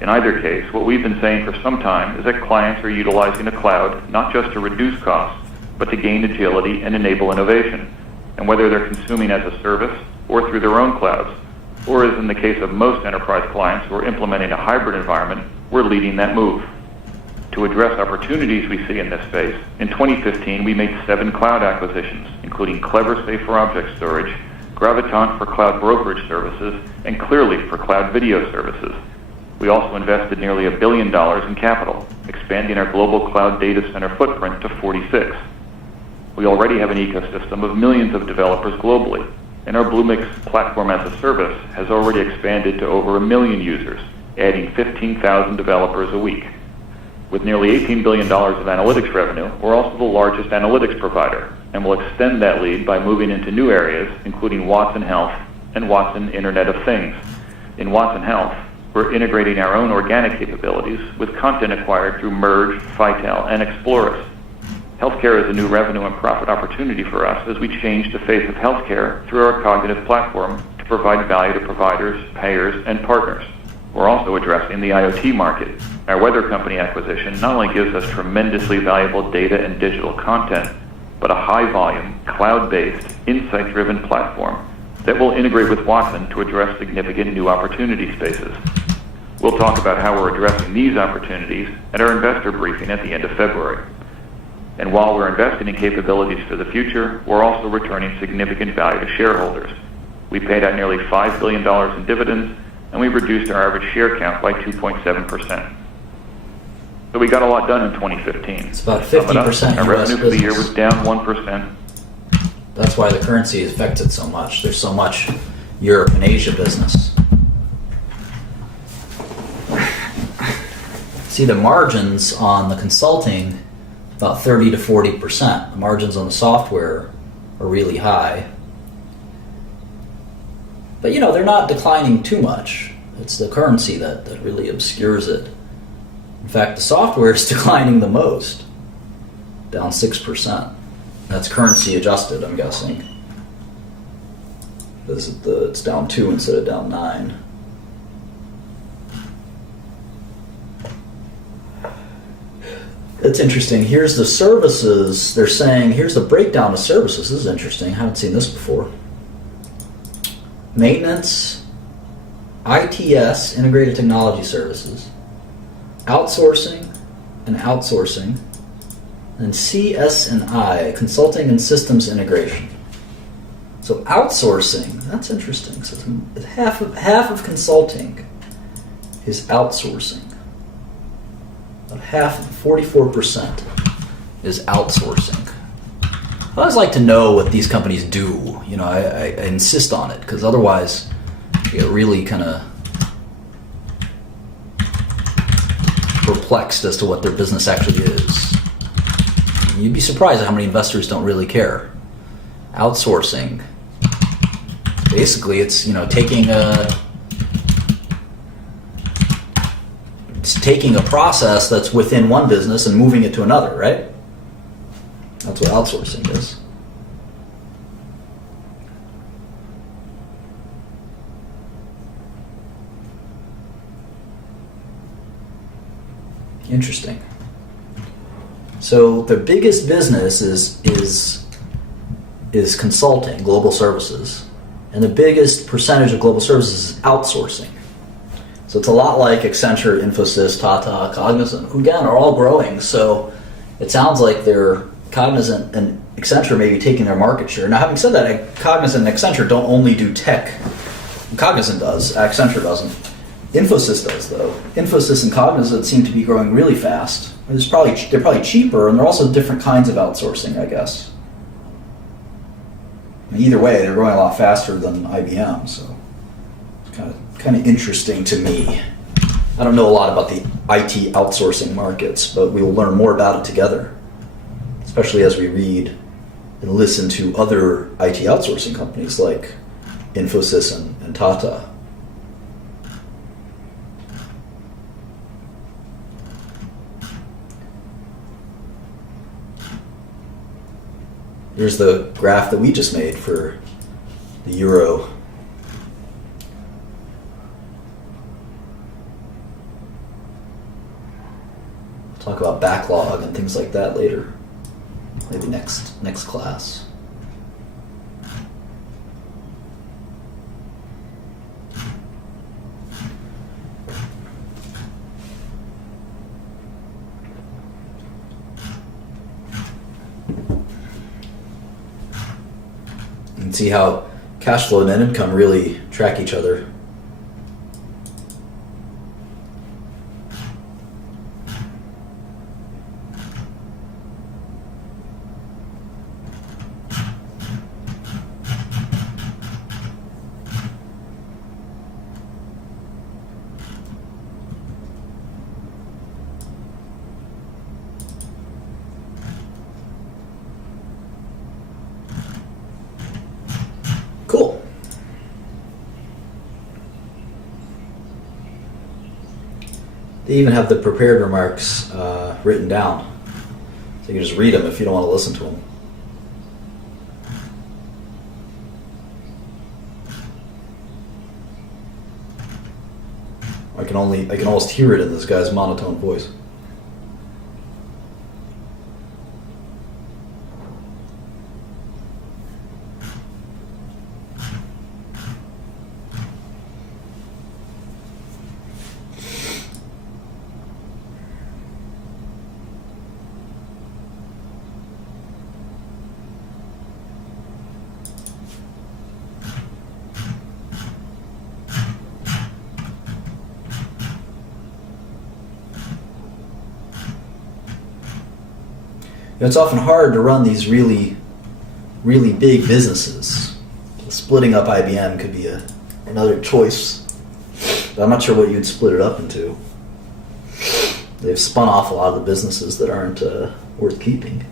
In either case, what we've been saying for some time is that clients are utilizing the cloud not just to reduce costs, but to gain agility and enable innovation. And whether they're consuming as a service or through their own clouds, or as in the case of most enterprise clients who are implementing a hybrid environment, we're leading that move. To address opportunities we see in this space, in 2015 we made 7 cloud acquisitions, including CleverSafe for object storage, Graviton for cloud brokerage services, and Clearly for cloud video services. We also invested nearly $1 billion in capital, expanding our global cloud data center footprint to 46. We already have an ecosystem of millions of developers globally, and our Bluemix platform as a service has already expanded to over 1 million users, adding 15,000 developers a week. With nearly $18 billion of analytics revenue, we're also the largest analytics provider, and will extend that lead by moving into new areas, including Watson Health and Watson Internet of Things. In Watson Health, we're integrating our own organic capabilities with content acquired through Merge, Phitel, and Explorus. Healthcare is a new revenue and profit opportunity for us as we change the face of healthcare through our cognitive platform to provide value to providers, payers, and partners. We're also addressing the IoT market. Our Weather Company acquisition not only gives us tremendously valuable data and digital content, but a high-volume, cloud-based, insight-driven platform that will integrate with Watson to address significant new opportunity spaces. We'll talk about how we're addressing these opportunities at our investor briefing at the end of February. And while we're investing in capabilities for the future, we're also returning significant value to shareholders. We paid out nearly $5 billion in dividends, and we reduced our average share count by 2.7%. So we got a lot done in 2015. It's about 50% Our revenue for the year was down 1%. That's why the currency is affected so much. There's so much Europe and Asia business. See, the margins on the consulting, about 30 to 40%. The margins on the software are really high. But they're not declining too much. It's the currency that really obscures it. In fact, the software is declining the most, down 6%. That's currency adjusted, I'm guessing. It's down 2 instead of down 9. It's interesting. Here's the services. They're saying, here's the breakdown of services. This is interesting. I haven't seen this before. Maintenance, ITS, Integrated Technology Services, outsourcing, and CS&I, Consulting and Systems Integration. So outsourcing, that's interesting. So it's half of consulting is outsourcing. About half, 44%, is outsourcing. I always like to know what these companies do. You know, I insist on it because otherwise you get really kind of perplexed as to what their business actually is. You'd be surprised at how many investors don't really care. Outsourcing, basically, it's taking a process that's within one business and moving it to another, right? That's what outsourcing is. Interesting. So the biggest business is consulting, global services, and the biggest percentage of global services is outsourcing. So it's a lot like Accenture, Infosys, Tata, Cognizant, who again are all growing. So it sounds like they're Cognizant and Accenture may be taking their market share. Now, having said that, Cognizant and Accenture don't only do tech. Cognizant does, Accenture doesn't. Infosys does, though. Infosys and Cognizant seem to be growing really fast. They're probably cheaper, and they're also different kinds of outsourcing, I guess. Either way, they're growing a lot faster than IBM, so it's kind of interesting to me. I don't know a lot about the IT outsourcing markets, but we will learn more about it together, especially as we read and listen to other IT outsourcing companies like Infosys and Tata. Here's the graph that we just made for the euro. We'll talk about backlog and things like that later. Maybe next class. You can see how cash flow and net income really track each other. Cool. They even have the prepared remarks written down. So you can just read them if you don't want to listen to them. I can almost hear it in this guy's monotone voice. It's often hard to run these really, really big businesses. Splitting up IBM could be another choice, but I'm not sure what you'd split it up into. They've spun off a lot of the businesses that aren't worth keeping.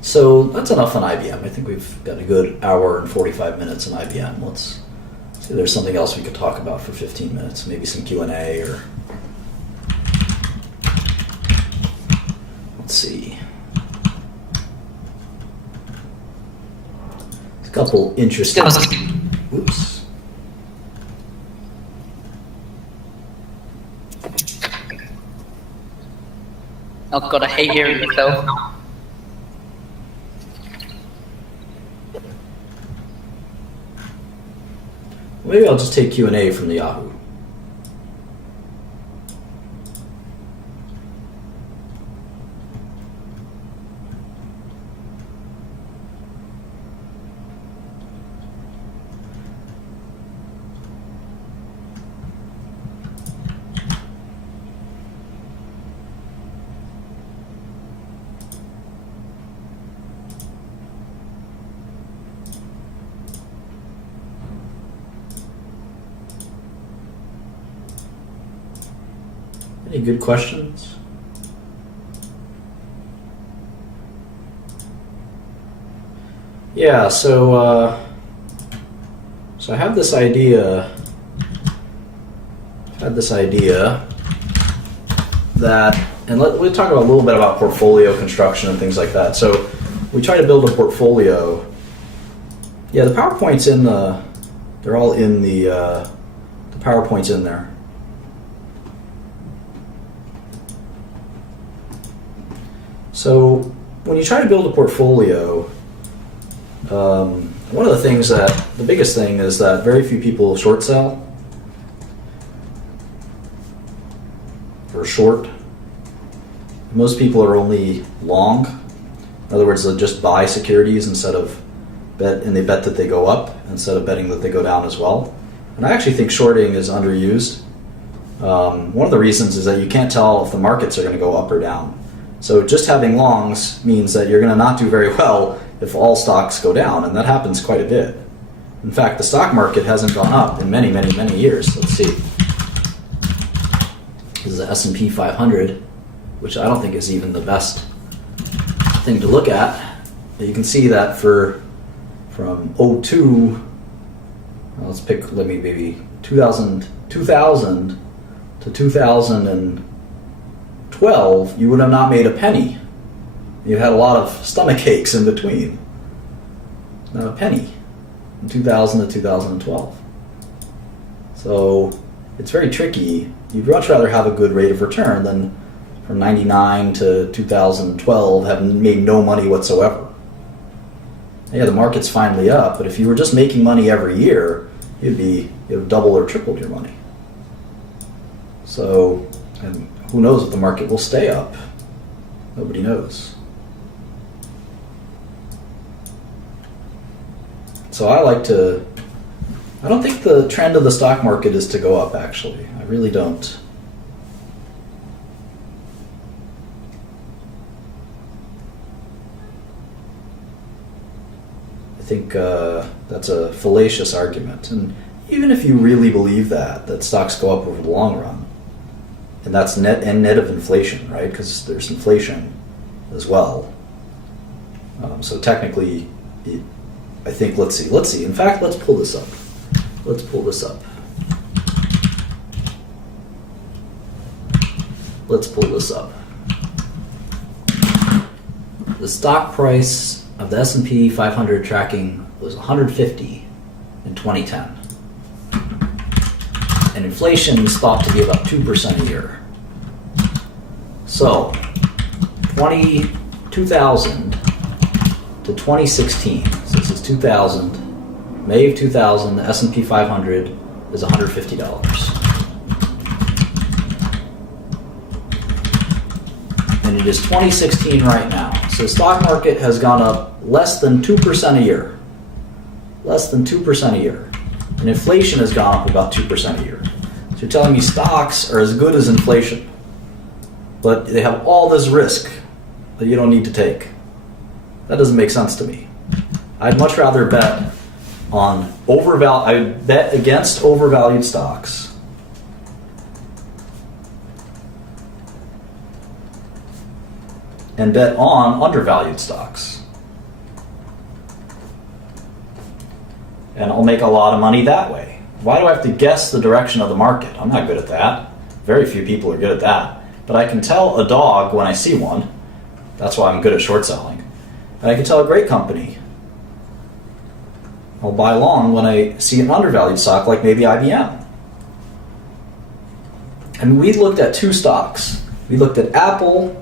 So that's enough on IBM. I think we've got a good hour and 45 minutes on IBM. Let's see if there's something else we could talk about for 15 minutes. Maybe some Q&A or... Let's see. There's a couple interesting... Oops. Oh god, I hate hearing myself. Maybe I'll just take Q&A from the Yahoo. Any good questions? Yeah, so I have this idea. That, and we'll talk about a little bit about portfolio construction and things like that. So we try to build a portfolio. Yeah, the PowerPoint's in they're all in the PowerPoint's in there. So when you try to build a portfolio, one of the things the biggest thing is that very few people short sell or short. Most people are only long. In other words, they'll just buy securities instead of and they bet that they go up instead of betting that they go down as well. And I actually think shorting is underused. One of the reasons is that you can't tell if the markets are going to go up or down. So just having longs means that you're going to not do very well if all stocks go down, and that happens quite a bit. In fact, the stock market hasn't gone up in many, many, many years. Let's see. This is the S&P 500, which I don't think is even the best thing to look at. But you can see that from 02, let's pick, maybe 2000 to 2012, you would have not made a penny. You had a lot of stomach aches in between. Not a penny in 2000 to 2012. So it's very tricky. You'd much rather have a good rate of return than from 99 to 2012 have made no money whatsoever. Yeah, the market's finally up, but if you were just making money every year, you'd have doubled or tripled your money. So, and who knows if the market will stay up? Nobody knows. So I don't think the trend of the stock market is to go up, actually. I really don't. I think that's a fallacious argument. And even if you really believe that stocks go up over the long run, and that's net of inflation, right? Because there's inflation as well. So technically, I think, let's see. In fact, let's pull this up. Let's pull this up. The stock price of the S&P 500 tracking was 150 in 2010. And inflation is thought to be about 2% a year. So, 2000 to 2016, so this is 2000, May of 2000, the S&P 500 is $150. And it is 2016 right now. So the stock market has gone up less than 2% a year. Less than 2% a year. And inflation has gone up about 2% a year. So you're telling me stocks are as good as inflation, but they have all this risk that you don't need to take. That doesn't make sense to me. I'd much rather bet on I bet against overvalued stocks and bet on undervalued stocks. And I'll make a lot of money that way. Why do I have to guess the direction of the market? I'm not good at that. Very few people are good at that. But I can tell a dog when I see one. That's why I'm good at short selling. And I can tell a great company. I'll buy long when I see an undervalued stock like maybe IBM. And we looked at two stocks. We looked at Apple,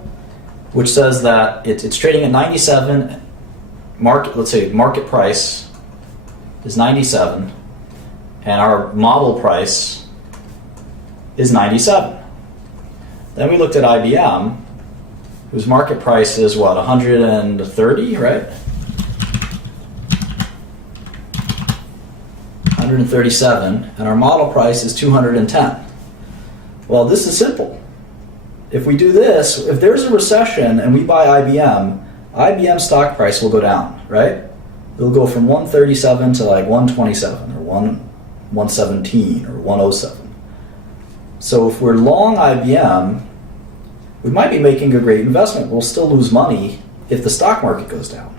which says that it's trading at 97. Let's say market price is 97, and our model price is 97. Then we looked at IBM, whose market price is what, 130, right? 137, and our model price is 210. Well, this is simple. If we do this, if there's a recession and we buy IBM stock price will go down, right? It'll go from 137 to like 127 or 117 or 107. So if we're long IBM, we might be making a great investment. We'll still lose money if the stock market goes down.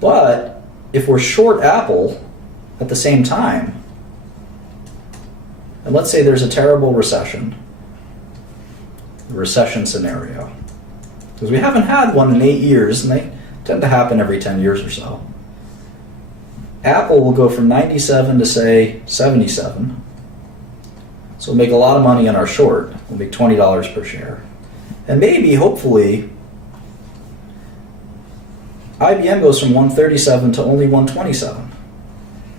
But if we're short Apple at the same time, and let's say there's a terrible recession scenario, because we haven't had one in 8 years, and they tend to happen every 10 years or so. Apple will go from 97 to, say, 77. So we'll make a lot of money on our short. We'll make $20 per share. And maybe, hopefully, IBM goes from 137 to only 127.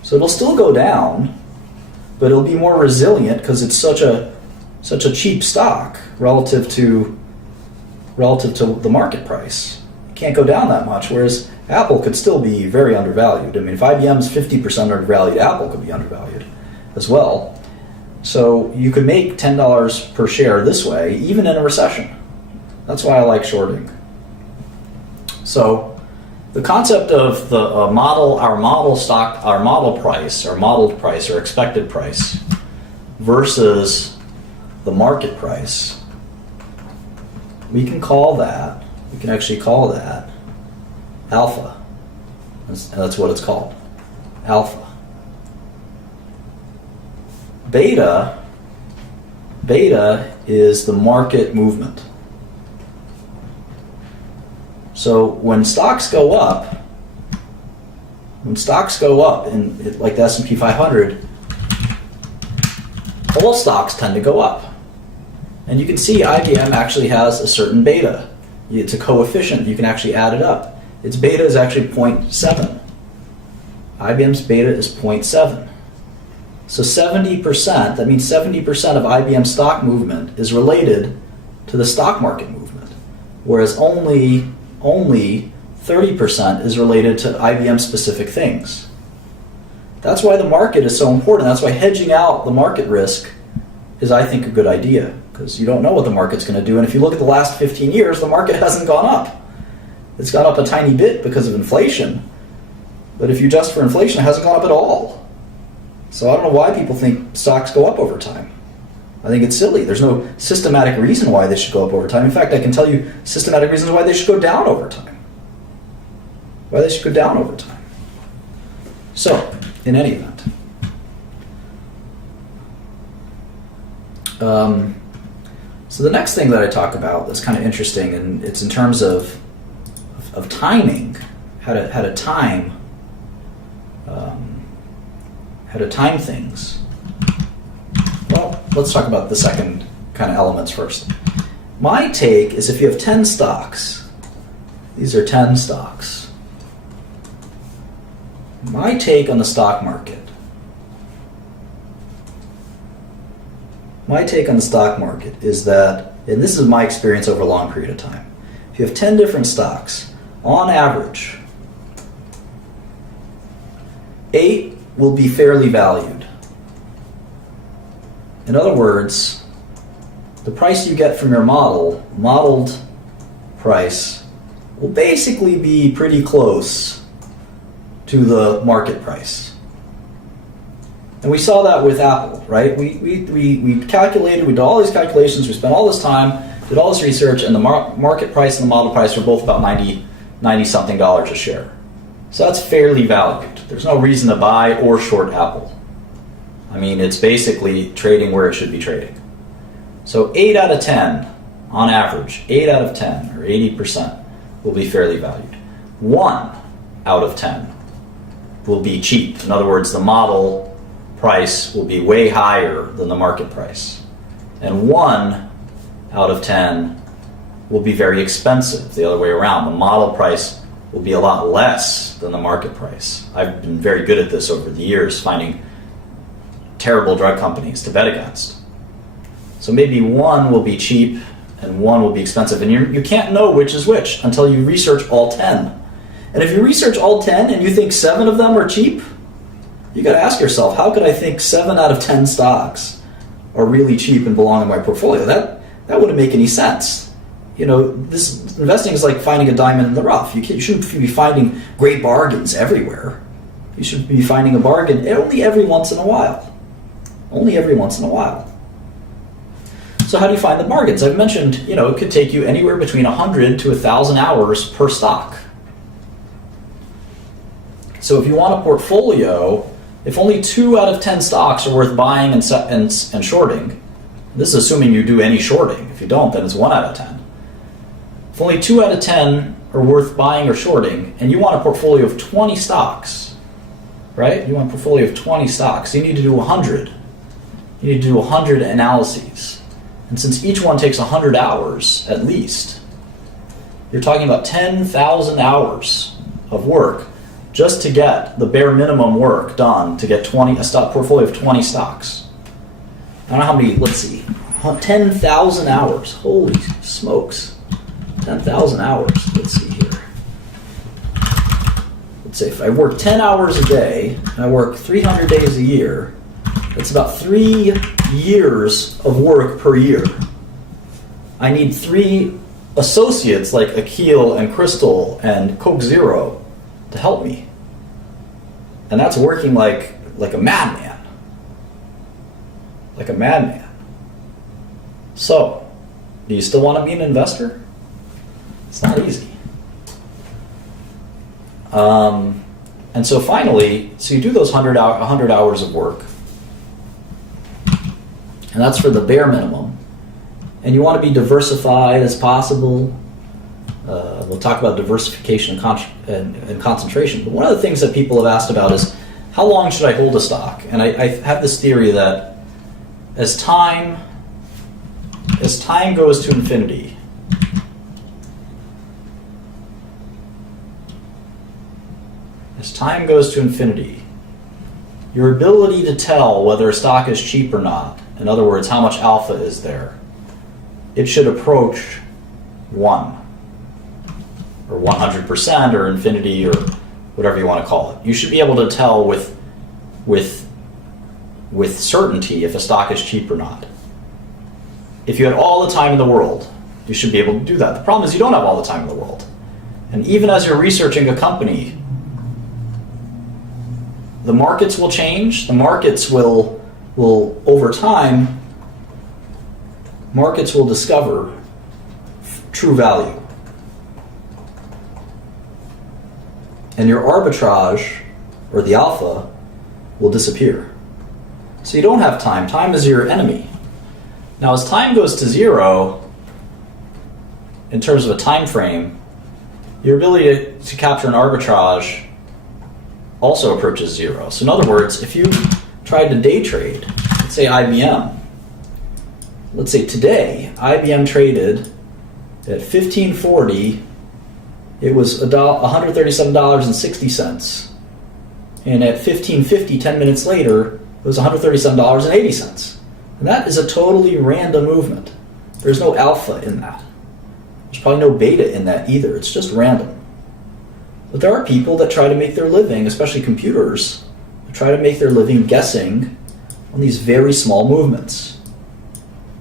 So it'll still go down, but it'll be more resilient because it's such a cheap stock relative to the market price. It can't go down that much, whereas Apple could still be very undervalued. I mean, if IBM's 50% undervalued, Apple could be undervalued as well. So you could make $10 per share this way, even in a recession. That's why I like shorting. So the concept of the modeled price, or expected price, versus the market price, we can actually call that alpha. That's what it's called, alpha. Beta is the market movement. So when stocks go up, in like the S&P 500, all stocks tend to go up. And you can see IBM actually has a certain beta. It's a coefficient. You can actually add it up. Its beta is actually 0.7. IBM's beta is 0.7. So 70%, that means 70% of IBM stock movement is related to the stock market movement, whereas only 30% is related to IBM specific things. That's why the market is so important. That's why hedging out the market risk is, I think, a good idea, because you don't know what the market's going to do. And if you look at the last 15 years, the market hasn't gone up. It's gone up a tiny bit because of inflation. But if you adjust for inflation, it hasn't gone up at all. So I don't know why people think stocks go up over time. I think it's silly. There's no systematic reason why they should go up over time. In fact, I can tell you systematic reasons why they should go down over time. So, in any event. So the next thing that I talk about that's kind of interesting, and it's in terms of timing, how to time things. Well, let's talk about the second kind of elements first. My take is if you have 10 stocks, these are 10 stocks. My take on the stock market is that, and this is my experience over a long period of time, if you have 10 different stocks, on average, 8 will be fairly valued. In other words, the price you get from your modeled price, will basically be pretty close to the market price. And we saw that with Apple, right? We calculated, we did all these calculations, we spent all this time, did all this research, and the market price and the model price were both about $90-something a share. So that's fairly valued. There's no reason to buy or short Apple. I mean, it's basically trading where it should be trading. So 8 out of 10, on average, 8 out of 10, or 80%, will be fairly valued. 1 out of 10 will be cheap. In other words, the model price will be way higher than the market price. And 1 out of 10 will be very expensive, the other way around. The model price will be a lot less than the market price. I've been very good at this over the years, finding terrible drug companies to bet against. So maybe 1 will be cheap and 1 will be expensive. And you can't know which is which until you research all 10. And if you research all 10 and you think 7 of them are cheap, you got to ask yourself, how could I think 7 out of 10 stocks are really cheap and belong in my portfolio? That wouldn't make any sense. You know, this investing is like finding a diamond in the rough. You shouldn't be finding great bargains everywhere. You should be finding a bargain only every once in a while. Only every once in a while. So how do you find the bargains? I've mentioned, it could take you anywhere between 100 to 1,000 hours per stock. So if you want a portfolio, if only 2 out of 10 stocks are worth buying and shorting, this is assuming you do any shorting. If you don't, then it's 1 out of 10. If only 2 out of 10 are worth buying or shorting, and you want a portfolio of 20 stocks, right? You want a portfolio of 20 stocks. You need to do 100. You need to do 100 analyses. And since each one takes 100 hours at least, you're talking about 10,000 hours of work just to get the bare minimum work done to get a stock portfolio of 20 stocks. I don't know how many, let's see, 10,000 hours. Holy smokes. 10,000 hours. Let's see here. Let's say if I work 10 hours a day, and I work 300 days a year, that's about 3 years of work per year. I need 3 associates like Akil and Crystal and Coke Zero to help me. And that's working like a madman. Like a madman. So, do you still want to be an investor? It's not easy. And so finally, so you do those 100 hours of work, and that's for the bare minimum. And you want to be diversified as possible. We'll talk about diversification and concentration. But one of the things that people have asked about is, how long should I hold a stock? And I have this theory that as time goes to infinity, your ability to tell whether a stock is cheap or not, in other words, how much alpha is there, it should approach 1 or 100% or infinity or whatever you want to call it. You should be able to tell with certainty if a stock is cheap or not. If you had all the time in the world, you should be able to do that. The problem is you don't have all the time in the world. And even as you're researching a company, the markets will change. The markets will over time, markets will discover true value. And your arbitrage, or the alpha, will disappear. So you don't have time. Time is your enemy. Now as time goes to 0, in terms of a time frame, your ability to capture an arbitrage also approaches 0. So in other words, if you tried to day trade, let's say IBM, let's say today, IBM traded at 1540, it was $137.60. And at 1550, 10 minutes later, it was $137.80. And that is a totally random movement. There's no alpha in that. There's probably no beta in that either. It's just random. But there are people that try to make their living, especially computers, that try to make their living guessing on these very small movements.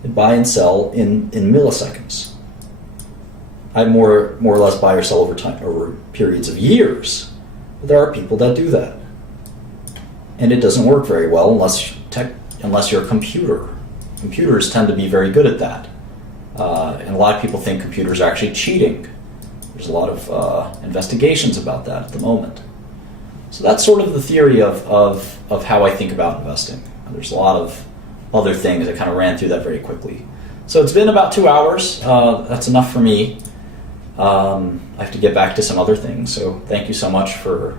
They buy and sell in milliseconds. I more or less buy or sell over time, over periods of years. But there are people that do that. And it doesn't work very well unless you're a computer. Computers tend to be very good at that. And a lot of people think computers are actually cheating. There's a lot of investigations about that at the moment. So that's sort of the theory of how I think about investing. And there's a lot of other things. I kind of ran through that very quickly. So it's been about 2 hours. That's enough for me. I have to get back to some other things. So thank you so much for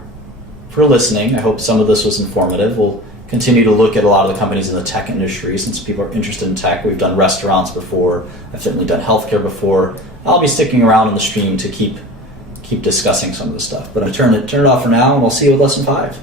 listening. I hope some of this was informative. We'll continue to look at a lot of the companies in the tech industry since people are interested in tech. We've done restaurants before. I've certainly done healthcare before. I'll be sticking around on the stream to keep discussing some of this stuff. But I'm going to turn it off for now, and I'll see you with lesson 5.